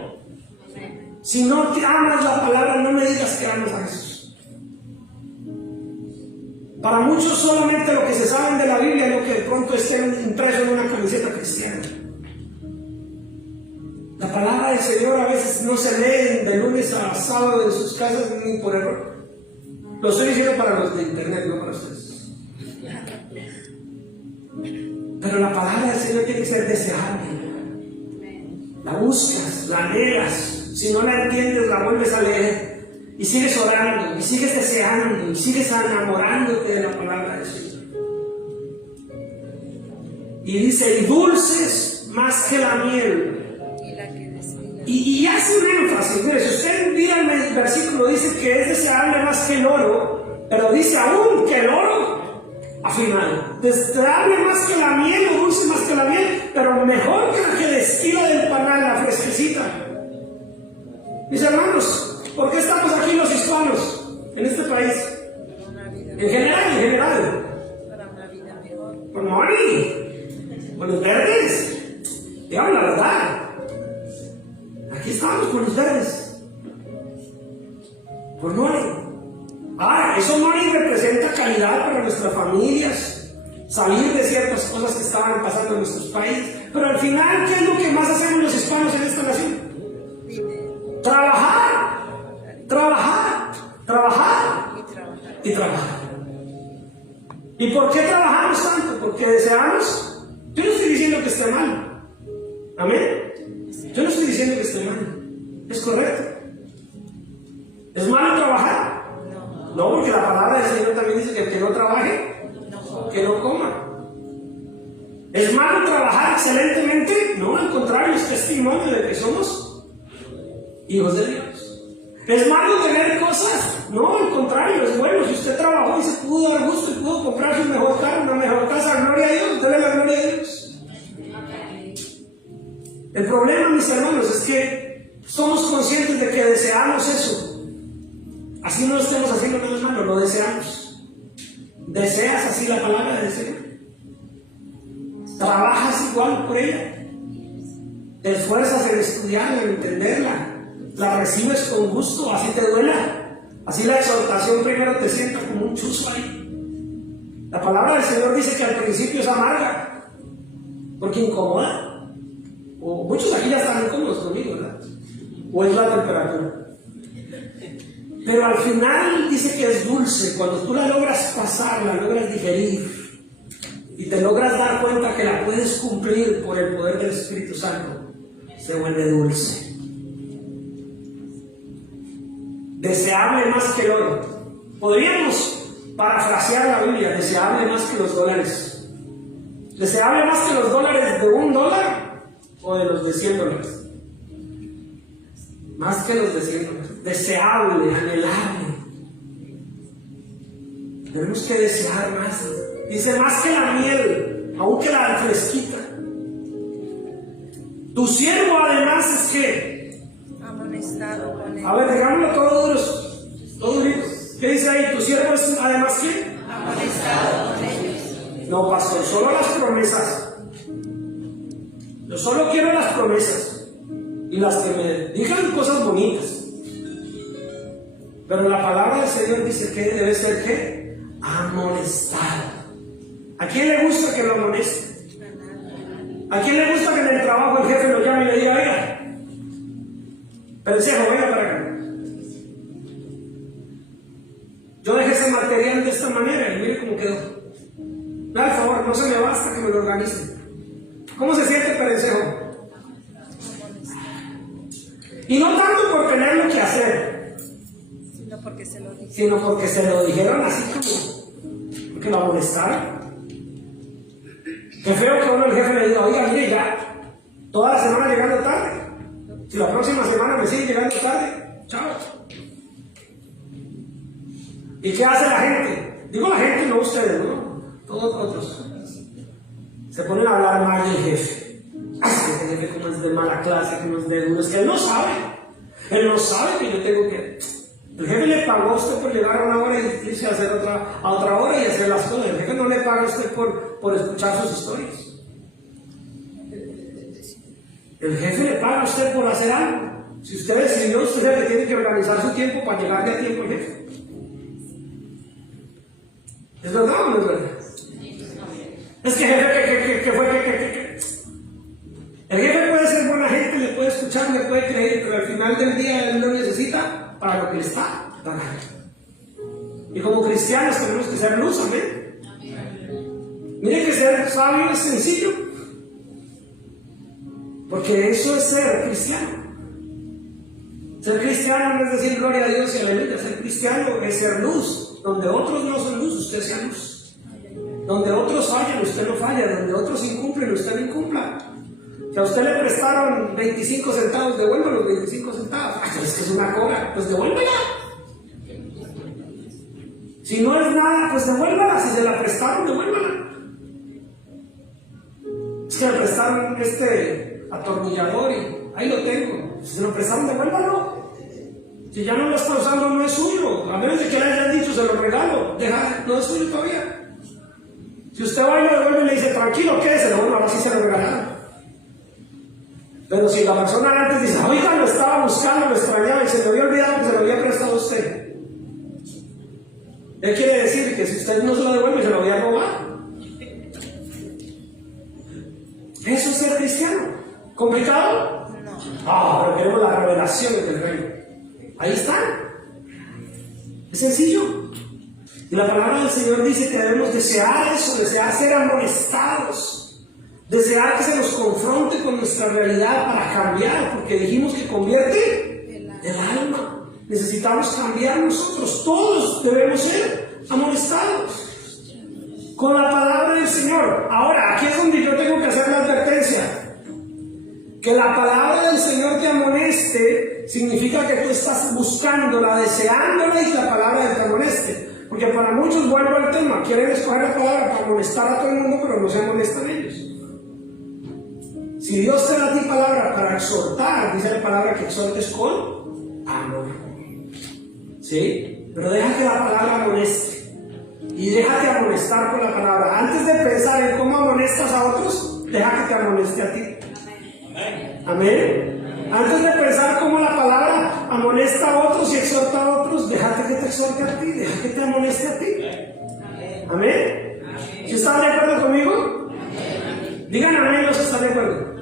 Si no te amas la palabra, no me digas que amas a Jesús. Para muchos solamente lo que se saben de la Biblia es lo que de pronto esté impreso en una camiseta cristiana. La palabra del Señor a veces no se lee de lunes a sábado en sus casas ni por error. Lo estoy diciendo para los de internet, no para ustedes. Pero la palabra del Señor tiene que ser deseable. La buscas, la anhelas. Si no la entiendes, la vuelves a leer. Y sigues orando, y sigues deseando, y sigues enamorándote de la palabra del Señor. Y dice, y dulces más que la miel. Y hace un énfasis. Mire, si usted mira el versículo, dice que es deseable más que el oro, pero dice aún que el oro afinado. Deseable más que la miel, o dulce más que la miel, pero mejor que la que destila del panal, la fresquecita. Mis hermanos, ¿por qué estamos aquí los hispanos en este país? En general. Para una vida mejor. Por money, por los verdes. Digamos la verdad. Aquí estamos con los verdes. Por money. Ahora, eso money representa calidad para nuestras familias, salir de ciertas cosas que estaban pasando en nuestros países. Pero al final, ¿qué es lo que más hacemos los hispanos en esta nación? Trabajar. ¿Y por qué trabajamos tanto? Porque deseamos. Yo no estoy diciendo que esté mal. Amén. Yo no estoy diciendo que esté mal. Es correcto. ¿Es malo trabajar? No, porque la palabra del Señor también dice que el que no trabaje, que no coma. ¿Es malo trabajar excelentemente? No, al contrario, es testimonio de que somos hijos de Dios. ¿Es malo tener cosas? No, al contrario, es bueno. Si usted trabajó y se pudo dar gusto y pudo comprarse un mejor carro, una mejor casa, gloria a Dios, dale la gloria a Dios. El problema, mis hermanos, es que somos conscientes de que deseamos eso. Así no estemos haciendo nada malo, lo deseamos. ¿Deseas así la palabra del Señor? ¿Trabajas igual por ella? ¿Te esfuerzas en estudiarla, en entenderla? ¿La recibes con gusto? ¿Así te duela? Así la exhortación primero te sienta como un chuzo ahí. La palabra del Señor dice que al principio es amarga, porque incomoda. O muchos aquí ya están incómodos conmigo, ¿verdad? O es la temperatura. Pero al final dice que es dulce. Cuando tú la logras pasar, la logras digerir y te logras dar cuenta que la puedes cumplir por el poder del Espíritu Santo, se vuelve dulce. Deseable más que el oro. Podríamos parafrasear la Biblia: deseable más que los dólares. Deseable más que los dólares de $1 o de los de $100. Más que los de $100. Deseable, anhelable. Tenemos que desear más. Dice, más que la miel, aunque la fresquita. Tu siervo además es que Amonestado con él. a ver, digámoslo todo duros, todo duro. ¿Qué dice ahí? Tu siervo es además que Amonestado con ellos. no, pastor, solo las promesas. Yo solo quiero las promesas y las que me digan cosas bonitas. Pero la palabra del Señor dice que debe ser ¿qué? Amonestado. ¿A quién le gusta que lo amoneste? ¿A quién le gusta que en el trabajo el jefe lo llame y le diga, venga, pensejo, venga para acá? Yo dejé ese material de esta manera y mire cómo quedó. Por favor, no se me basta que me lo organice. ¿Cómo se siente Perencejo? Y no tanto por tener lo que hacer, sino porque se lo dijeron así como porque lo amonestaron. Qué feo que uno el jefe le diga, oiga, mire ya, Toda la semana llegando tarde. Si la próxima semana me sigue llegando tarde, chao. ¿Y qué hace la gente? Digo la gente, no ustedes, ¿no? Todos otros. Se ponen a hablar mal del jefe. El jefe como es de mala clase, como es de duro. Es que él no sabe. Él no sabe que yo tengo que... El jefe le pagó a usted por llegar a una hora y irse a hacer a otra hora y hacer las cosas. El jefe no le paga a usted por escuchar sus historias. El jefe le paga a usted por hacer algo. Si usted decidió, usted es el que tiene que organizar su tiempo para llegarle a tiempo al jefe. ¿Es verdad o no es verdad? Es que jefe, el jefe puede ser buena gente, le puede escuchar, le puede creer, pero al final del día él lo necesita para lo que le está pagando. Y como cristianos tenemos que ser luz, amén. Miren que ser sabio es sencillo, porque eso es ser cristiano. Ser cristiano no es decir gloria a Dios y aleluya. Ser cristiano es ser luz. Donde otros no son luz, usted sea luz. Donde otros fallan, usted no falla. Donde otros incumplen, usted no incumpla. Si a usted le prestaron 25 centavos, devuelva los 25 centavos. Es que es una cobra, pues devuélvela. Si no es nada, pues devuélvala. Si se la prestaron, devuélvala. Es que le prestaron este atornillador y ahí lo tengo. Si se lo prestaron, devuélvalo. Si ya no lo está usando, no es suyo. A menos de que le hayan dicho, se lo regalo. No es suyo todavía. Si usted va y lo devuelve y le dice, tranquilo, quédese, bueno, ahora sí se lo regalaron. Pero si la persona antes dice, oiga, lo estaba buscando, lo extrañaba y se le había olvidado que se lo había prestado a usted. Él quiere decir que si usted no se lo devuelve, se lo había robado. Eso es ser cristiano. ¿Complicado? No, pero queremos la revelación del reino. Ahí está. Es sencillo. Y la palabra del Señor dice que debemos desear eso, desear ser amonestados, desear que se nos confronte con nuestra realidad para cambiar, porque dijimos que convierte el alma. Necesitamos cambiar nosotros, todos debemos ser amonestados con la palabra del Señor. Ahora, aquí es donde yo tengo que hacer la advertencia. Que la palabra del Señor te amoneste significa que tú estás buscándola, deseándola y la palabra te amoneste. Porque para muchos, vuelvo al tema, quieren escoger la palabra para amonestar a todo el mundo, pero no se amonestan ellos. Si Dios te da a ti palabra para exhortar, dice la palabra que exhortes con amor. ¿Sí? Pero deja que la palabra amoneste. Y déjate amonestar con la palabra. Antes de pensar en cómo amonestas a otros, deja que te amoneste a ti. Amén. Antes de pensar cómo la palabra amonesta a otros y exhorta a otros, déjate que te exhorte a ti, deja que te amoneste a ti. Amén. ¿Sí están de acuerdo conmigo? Digan amén los que están de acuerdo.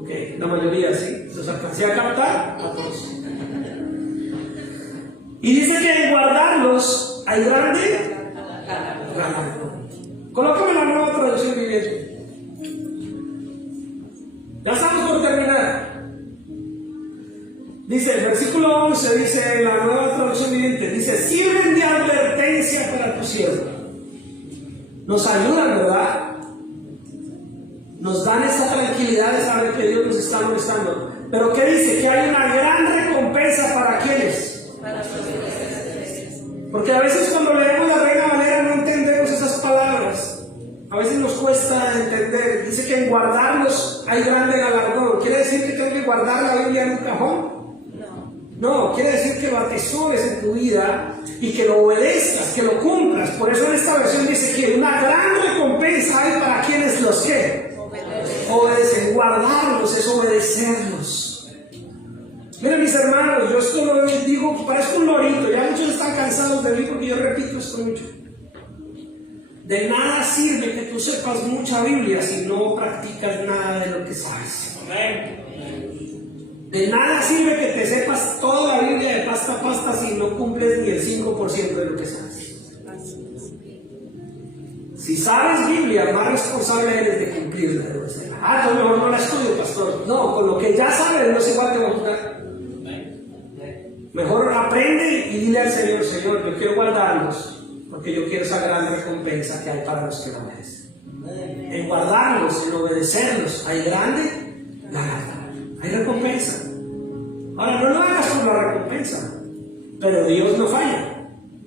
Ok, la mayoría sí. ¿Se alcancé a captar? A todos. Y dice que en guardarlos hay grande galardón. Colócame la nueva traducción viviente. Ya estamos por terminar. Dice el versículo 11, dice la nueva traducción viviente, dice, sirven de advertencia para tu siervo. Nos ayudan, ¿verdad? Nos dan esa tranquilidad de saber que Dios nos está molestando. Pero ¿qué dice? Que hay una gran recompensa para quienes. Porque a veces cuando leemos la Reina Valera no entendemos esas palabras. A veces nos cuesta entender. Dice que en guardarlos hay grande galardón. ¿Quiere decir que tengo que guardar la Biblia en un cajón? No, quiere decir que lo atesores en tu vida y que lo obedezcas, que lo cumplas. Por eso en esta versión dice que una gran recompensa hay para quienes los que obedecen. Guardarlos es obedecerlos. Miren mis hermanos, yo esto lo digo, parezco un lorito. Ya muchos están cansados de mí porque yo repito esto mucho. De nada sirve que tú sepas mucha Biblia si no practicas nada de lo que sabes. De nada sirve que te sepas toda la Biblia de pasta a pasta si no cumples ni el 5% de lo que sabes. Si sabes Biblia, más responsable eres de cumplirla. Yo mejor no la estudio, pastor. No, con lo que ya sabes no es igual que buscar. Mejor aprende y dile al Señor, yo quiero guardarlos, porque yo quiero esa gran recompensa que hay para los que lo merecen. en guardarlos, en obedecerlos, hay grande galardón, hay recompensa. Ahora, no lo hagas por la recompensa, pero Dios no falla.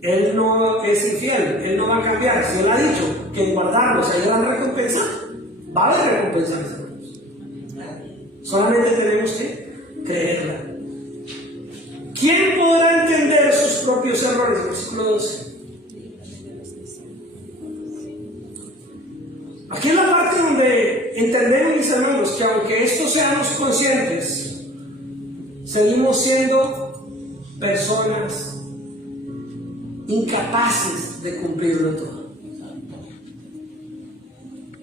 Él no es infiel, Él no va a cambiar. Si Él ha dicho que en guardarlos hay gran recompensa, va a haber recompensa, mis hermanos. Solamente tenemos que creerla. ¿Quién podrá entender sus propios errores? Versículo 12. Aquí es la parte donde entendemos, mis hermanos, que aunque esto seamos conscientes, seguimos siendo personas incapaces de cumplirlo todo.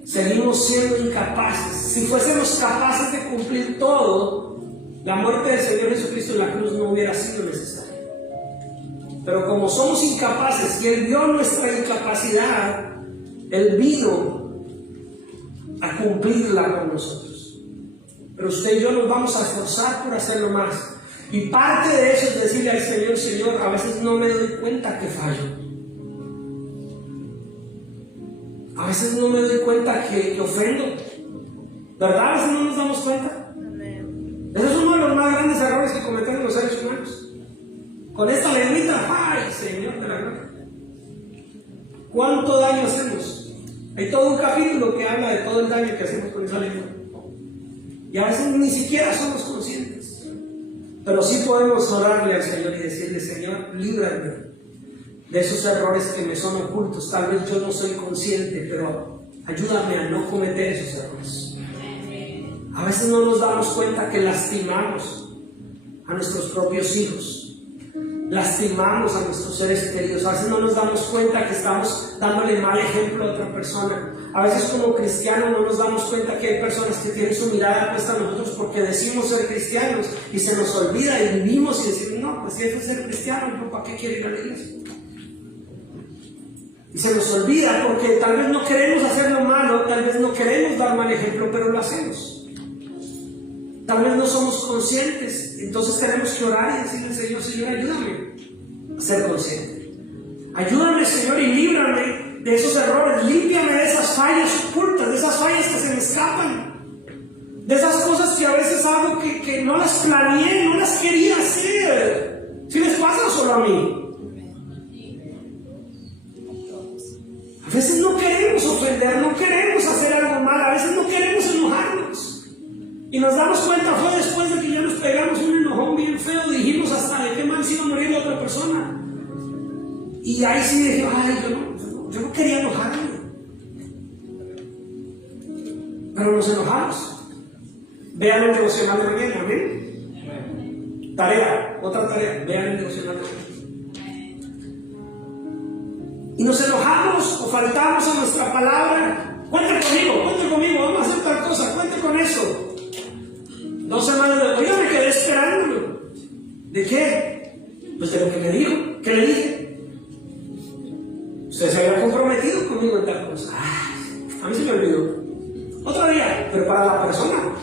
Seguimos siendo incapaces. Si fuésemos capaces de cumplir todo, la muerte del Señor Jesucristo en la cruz no hubiera sido necesaria. Pero como somos incapaces y Él vio nuestra incapacidad, Él vino a cumplirla con nosotros. Pero usted y yo nos vamos a esforzar por hacerlo más. Y parte de eso es decirle al Señor: Señor, a veces no me doy cuenta que fallo. A veces no me doy cuenta que ofendo. ¿Verdad? A veces no nos damos cuenta. Ese es uno de los más grandes errores que cometemos los seres humanos. Con esta lengüita, ¡ay, Señor de la gloria! ¿Cuánto daño hacemos? Hay todo un capítulo que habla de todo el daño que hacemos con esa lengua. Y a veces ni siquiera somos conscientes. Pero sí podemos orarle al Señor y decirle: Señor, líbrame de esos errores que me son ocultos. Tal vez yo no soy consciente, pero ayúdame a no cometer esos errores. A veces no nos damos cuenta que lastimamos a nuestros propios hijos, lastimamos a nuestros seres queridos. A veces no nos damos cuenta que estamos dándole mal ejemplo a otra persona. A veces como cristianos no nos damos cuenta que hay personas que tienen su mirada puesta en nosotros porque decimos ser cristianos y se nos olvida y vivimos y decimos: no, pues si eso es ser cristiano, ¿para qué quiere ir a la iglesia? Y se nos olvida porque tal vez no queremos hacer lo malo, tal vez no queremos dar mal ejemplo, pero lo hacemos. Tal vez no somos conscientes, entonces tenemos que orar y decirle al Señor: Señor, ayúdame a ser consciente. Ayúdame, Señor, y líbrame de esos errores, límpiame de esas fallas ocultas, de esas fallas que se me escapan, de esas cosas que a veces hago que no las planeé, no las quería hacer. ¿Sí les pasa o solo a mí? A veces no queremos ofender, no queremos hacer algo mal, a veces no queremos enojarnos. Y nos damos cuenta, fue después de que ya nos pegamos un enojón bien feo, dijimos hasta de qué mal se iba a morir la otra persona. Y ahí sí dije: ay, yo no quería enojarme. Pero nos enojamos. Vean el devocional de mañana, ¿amén? Tarea, otra tarea, vean el devocional de mañana. Y nos enojamos o faltamos a nuestra palabra. Cuente conmigo, vamos a hacer tal cosa, cuente con eso. 2 semanas después, yo me quedé esperándolo. ¿De qué? Pues de lo que me dijo. ¿Qué le dije? Usted se había comprometido conmigo en tal cosa. A mí se me olvidó. Otro día, pero para la persona,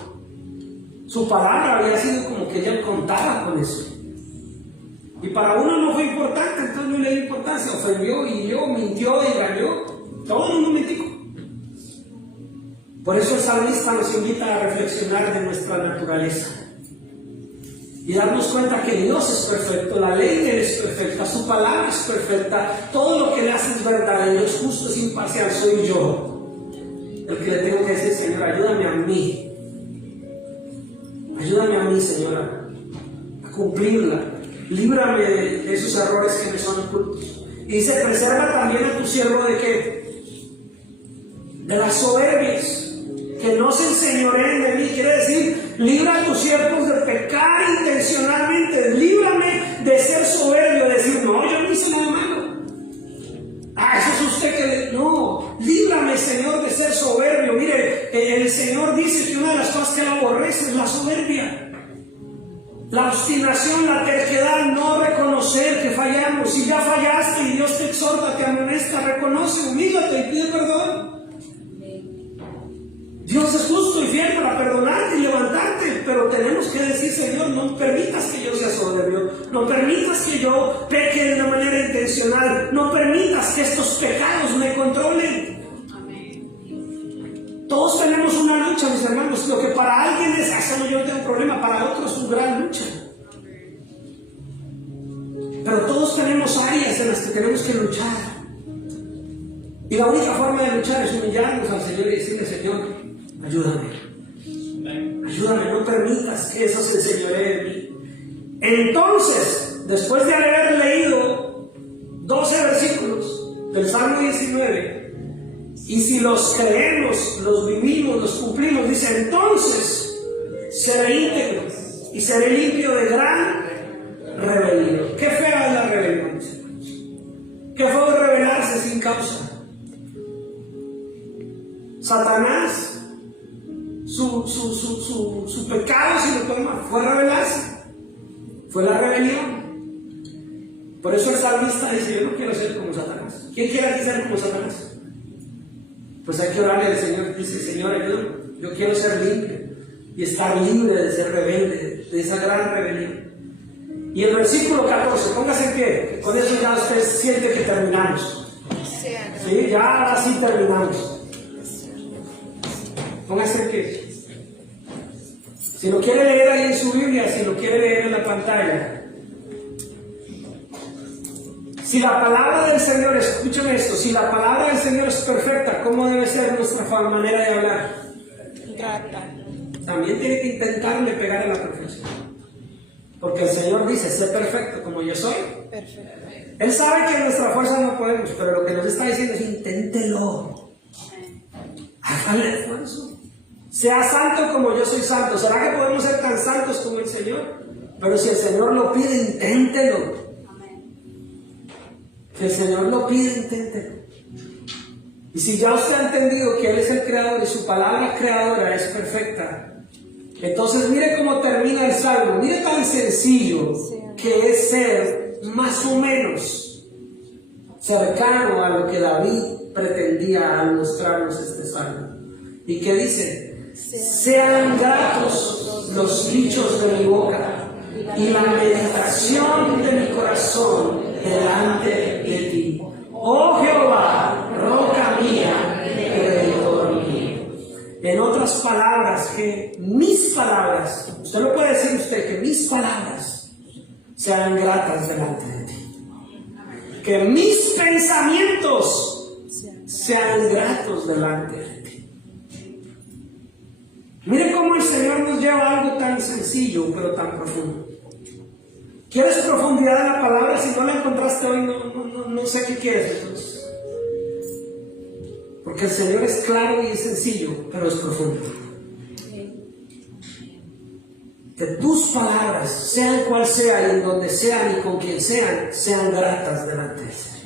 su palabra había sido como que ella contaba con eso. Y para uno no fue importante, entonces no le dio importancia. Ofendió, hirió, mintió, engañó. Todo en un momentico. Por eso el salmista nos invita a reflexionar de nuestra naturaleza y darnos cuenta que Dios es perfecto, la ley de Él es perfecta, su palabra es perfecta, todo lo que le hace es verdadero, es justo, es imparcial. Soy yo el que le tengo que decir: Señor, ayúdame a mí, Señora, a cumplirla. Líbrame de esos errores que me son ocultos. Y dice: preserva también a tu siervo ¿de qué? De las soberbias, que no se enseñoreen de mí. Quiere decir, libra a tus siervos de pecar intencionalmente. Líbrame de ser soberbio, de decir: no, yo no hice nada malo. Eso es usted que... No, líbrame, Señor, de ser soberbio. Mire, el Señor dice que una de las cosas que Él aborrece es la soberbia. La obstinación, la terquedad, no reconocer que fallamos. Si ya fallaste y Dios te exhorta, te amonesta, reconoce, humíllate y pide perdón. Dios es justo y fiel para perdonarte y levantarte, pero tenemos que decir: Señor, no permitas que yo sea soberbio, no permitas que yo peque de una manera intencional, no permitas que estos pecados me controlen. lucha, mis hermanos. Lo que para alguien es, eso yo no tengo problema, para otros es una gran lucha. Pero todos tenemos áreas en las que tenemos que luchar. Y la única forma de luchar es humillarnos al Señor y decirle: Señor, ayúdame. Ayúdame, no permitas que eso se enseñoree de mí. Entonces, después de haber leído 12 versículos del Salmo 19, y si los creemos, los vivimos, los cumplimos, dice: entonces seré íntegro y seré limpio de gran rebelión. Qué fea es la rebelión, mis hermanos. Qué feo es rebelarse sin causa. Satanás, su pecado, si lo podemos, fue rebelarse, fue la rebelión. Por eso el salmista dice: yo no quiero ser como Satanás. ¿Quién quiere aquí ser como Satanás? Pues hay que orarle al Señor. Dice: Señor, ayúdame, yo quiero ser limpio y estar libre de ser rebelde, de esa gran rebelión. Y el versículo 14, póngase en pie, con eso ya usted siente que terminamos. Sí, ya ahora sí terminamos. Póngase en pie. Si lo quiere leer ahí en su Biblia, si lo quiere leer en la pantalla. Si la palabra del Señor, escúchame esto, si la palabra del Señor es perfecta, ¿cómo debe ser nuestra manera de hablar? Grata. También tiene que intentarle pegar a la perfección. Porque el Señor dice: sé perfecto como yo soy. Perfecto. Él sabe que en nuestra fuerza no podemos, pero lo que nos está diciendo es: inténtelo. Hágale esfuerzo. Sea santo como yo soy santo. ¿Será que podemos ser tan santos como el Señor? Pero si el Señor lo pide, inténtelo. Si el Señor lo pide, inténtelo. Y si ya usted ha entendido que Él es el creador y su palabra creadora es perfecta, entonces mire cómo termina el Salmo. Mire tan sencillo que es ser más o menos cercano a lo que David pretendía al mostrarnos este Salmo. ¿Y qué dice? Sean gratos los dichos de mi boca y la meditación de mi corazón delante de ti, oh Jehová, roca mía y redentor mío. En otras palabras, que mis palabras, usted lo puede decir usted, que mis palabras sean gratas delante de ti, que mis pensamientos sean gratos delante de ti. Mire cómo el Señor nos lleva a algo tan sencillo pero tan profundo. ¿Quieres profundidad en la palabra? Si no la encontraste hoy, no sé qué quieres entonces. Porque el Señor es claro y es sencillo, pero es profundo. Que tus palabras, sean cual sean, y en donde sean y con quien sean gratas delante del Señor.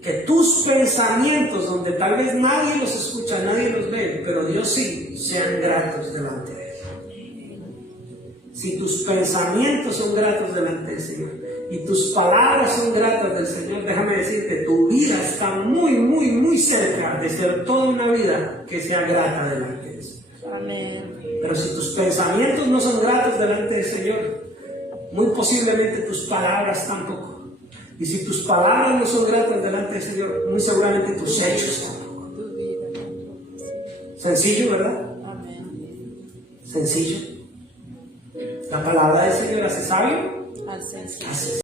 Que tus pensamientos, donde tal vez nadie los escucha, nadie los ve, pero Dios sí, sean gratos delante de Él. Si tus pensamientos son gratos delante del Señor y tus palabras son gratas del Señor, déjame decirte, tu vida está muy, muy, muy cerca de ser toda una vida que sea grata delante del Señor. Amén. Pero si tus pensamientos no son gratos delante del Señor, muy posiblemente tus palabras tampoco. Y si tus palabras no son gratas delante del Señor, muy seguramente tus hechos tampoco. Sencillo, ¿verdad? Amén. Sencillo. La palabra del Señor hace sabio. Al sencillo. Hace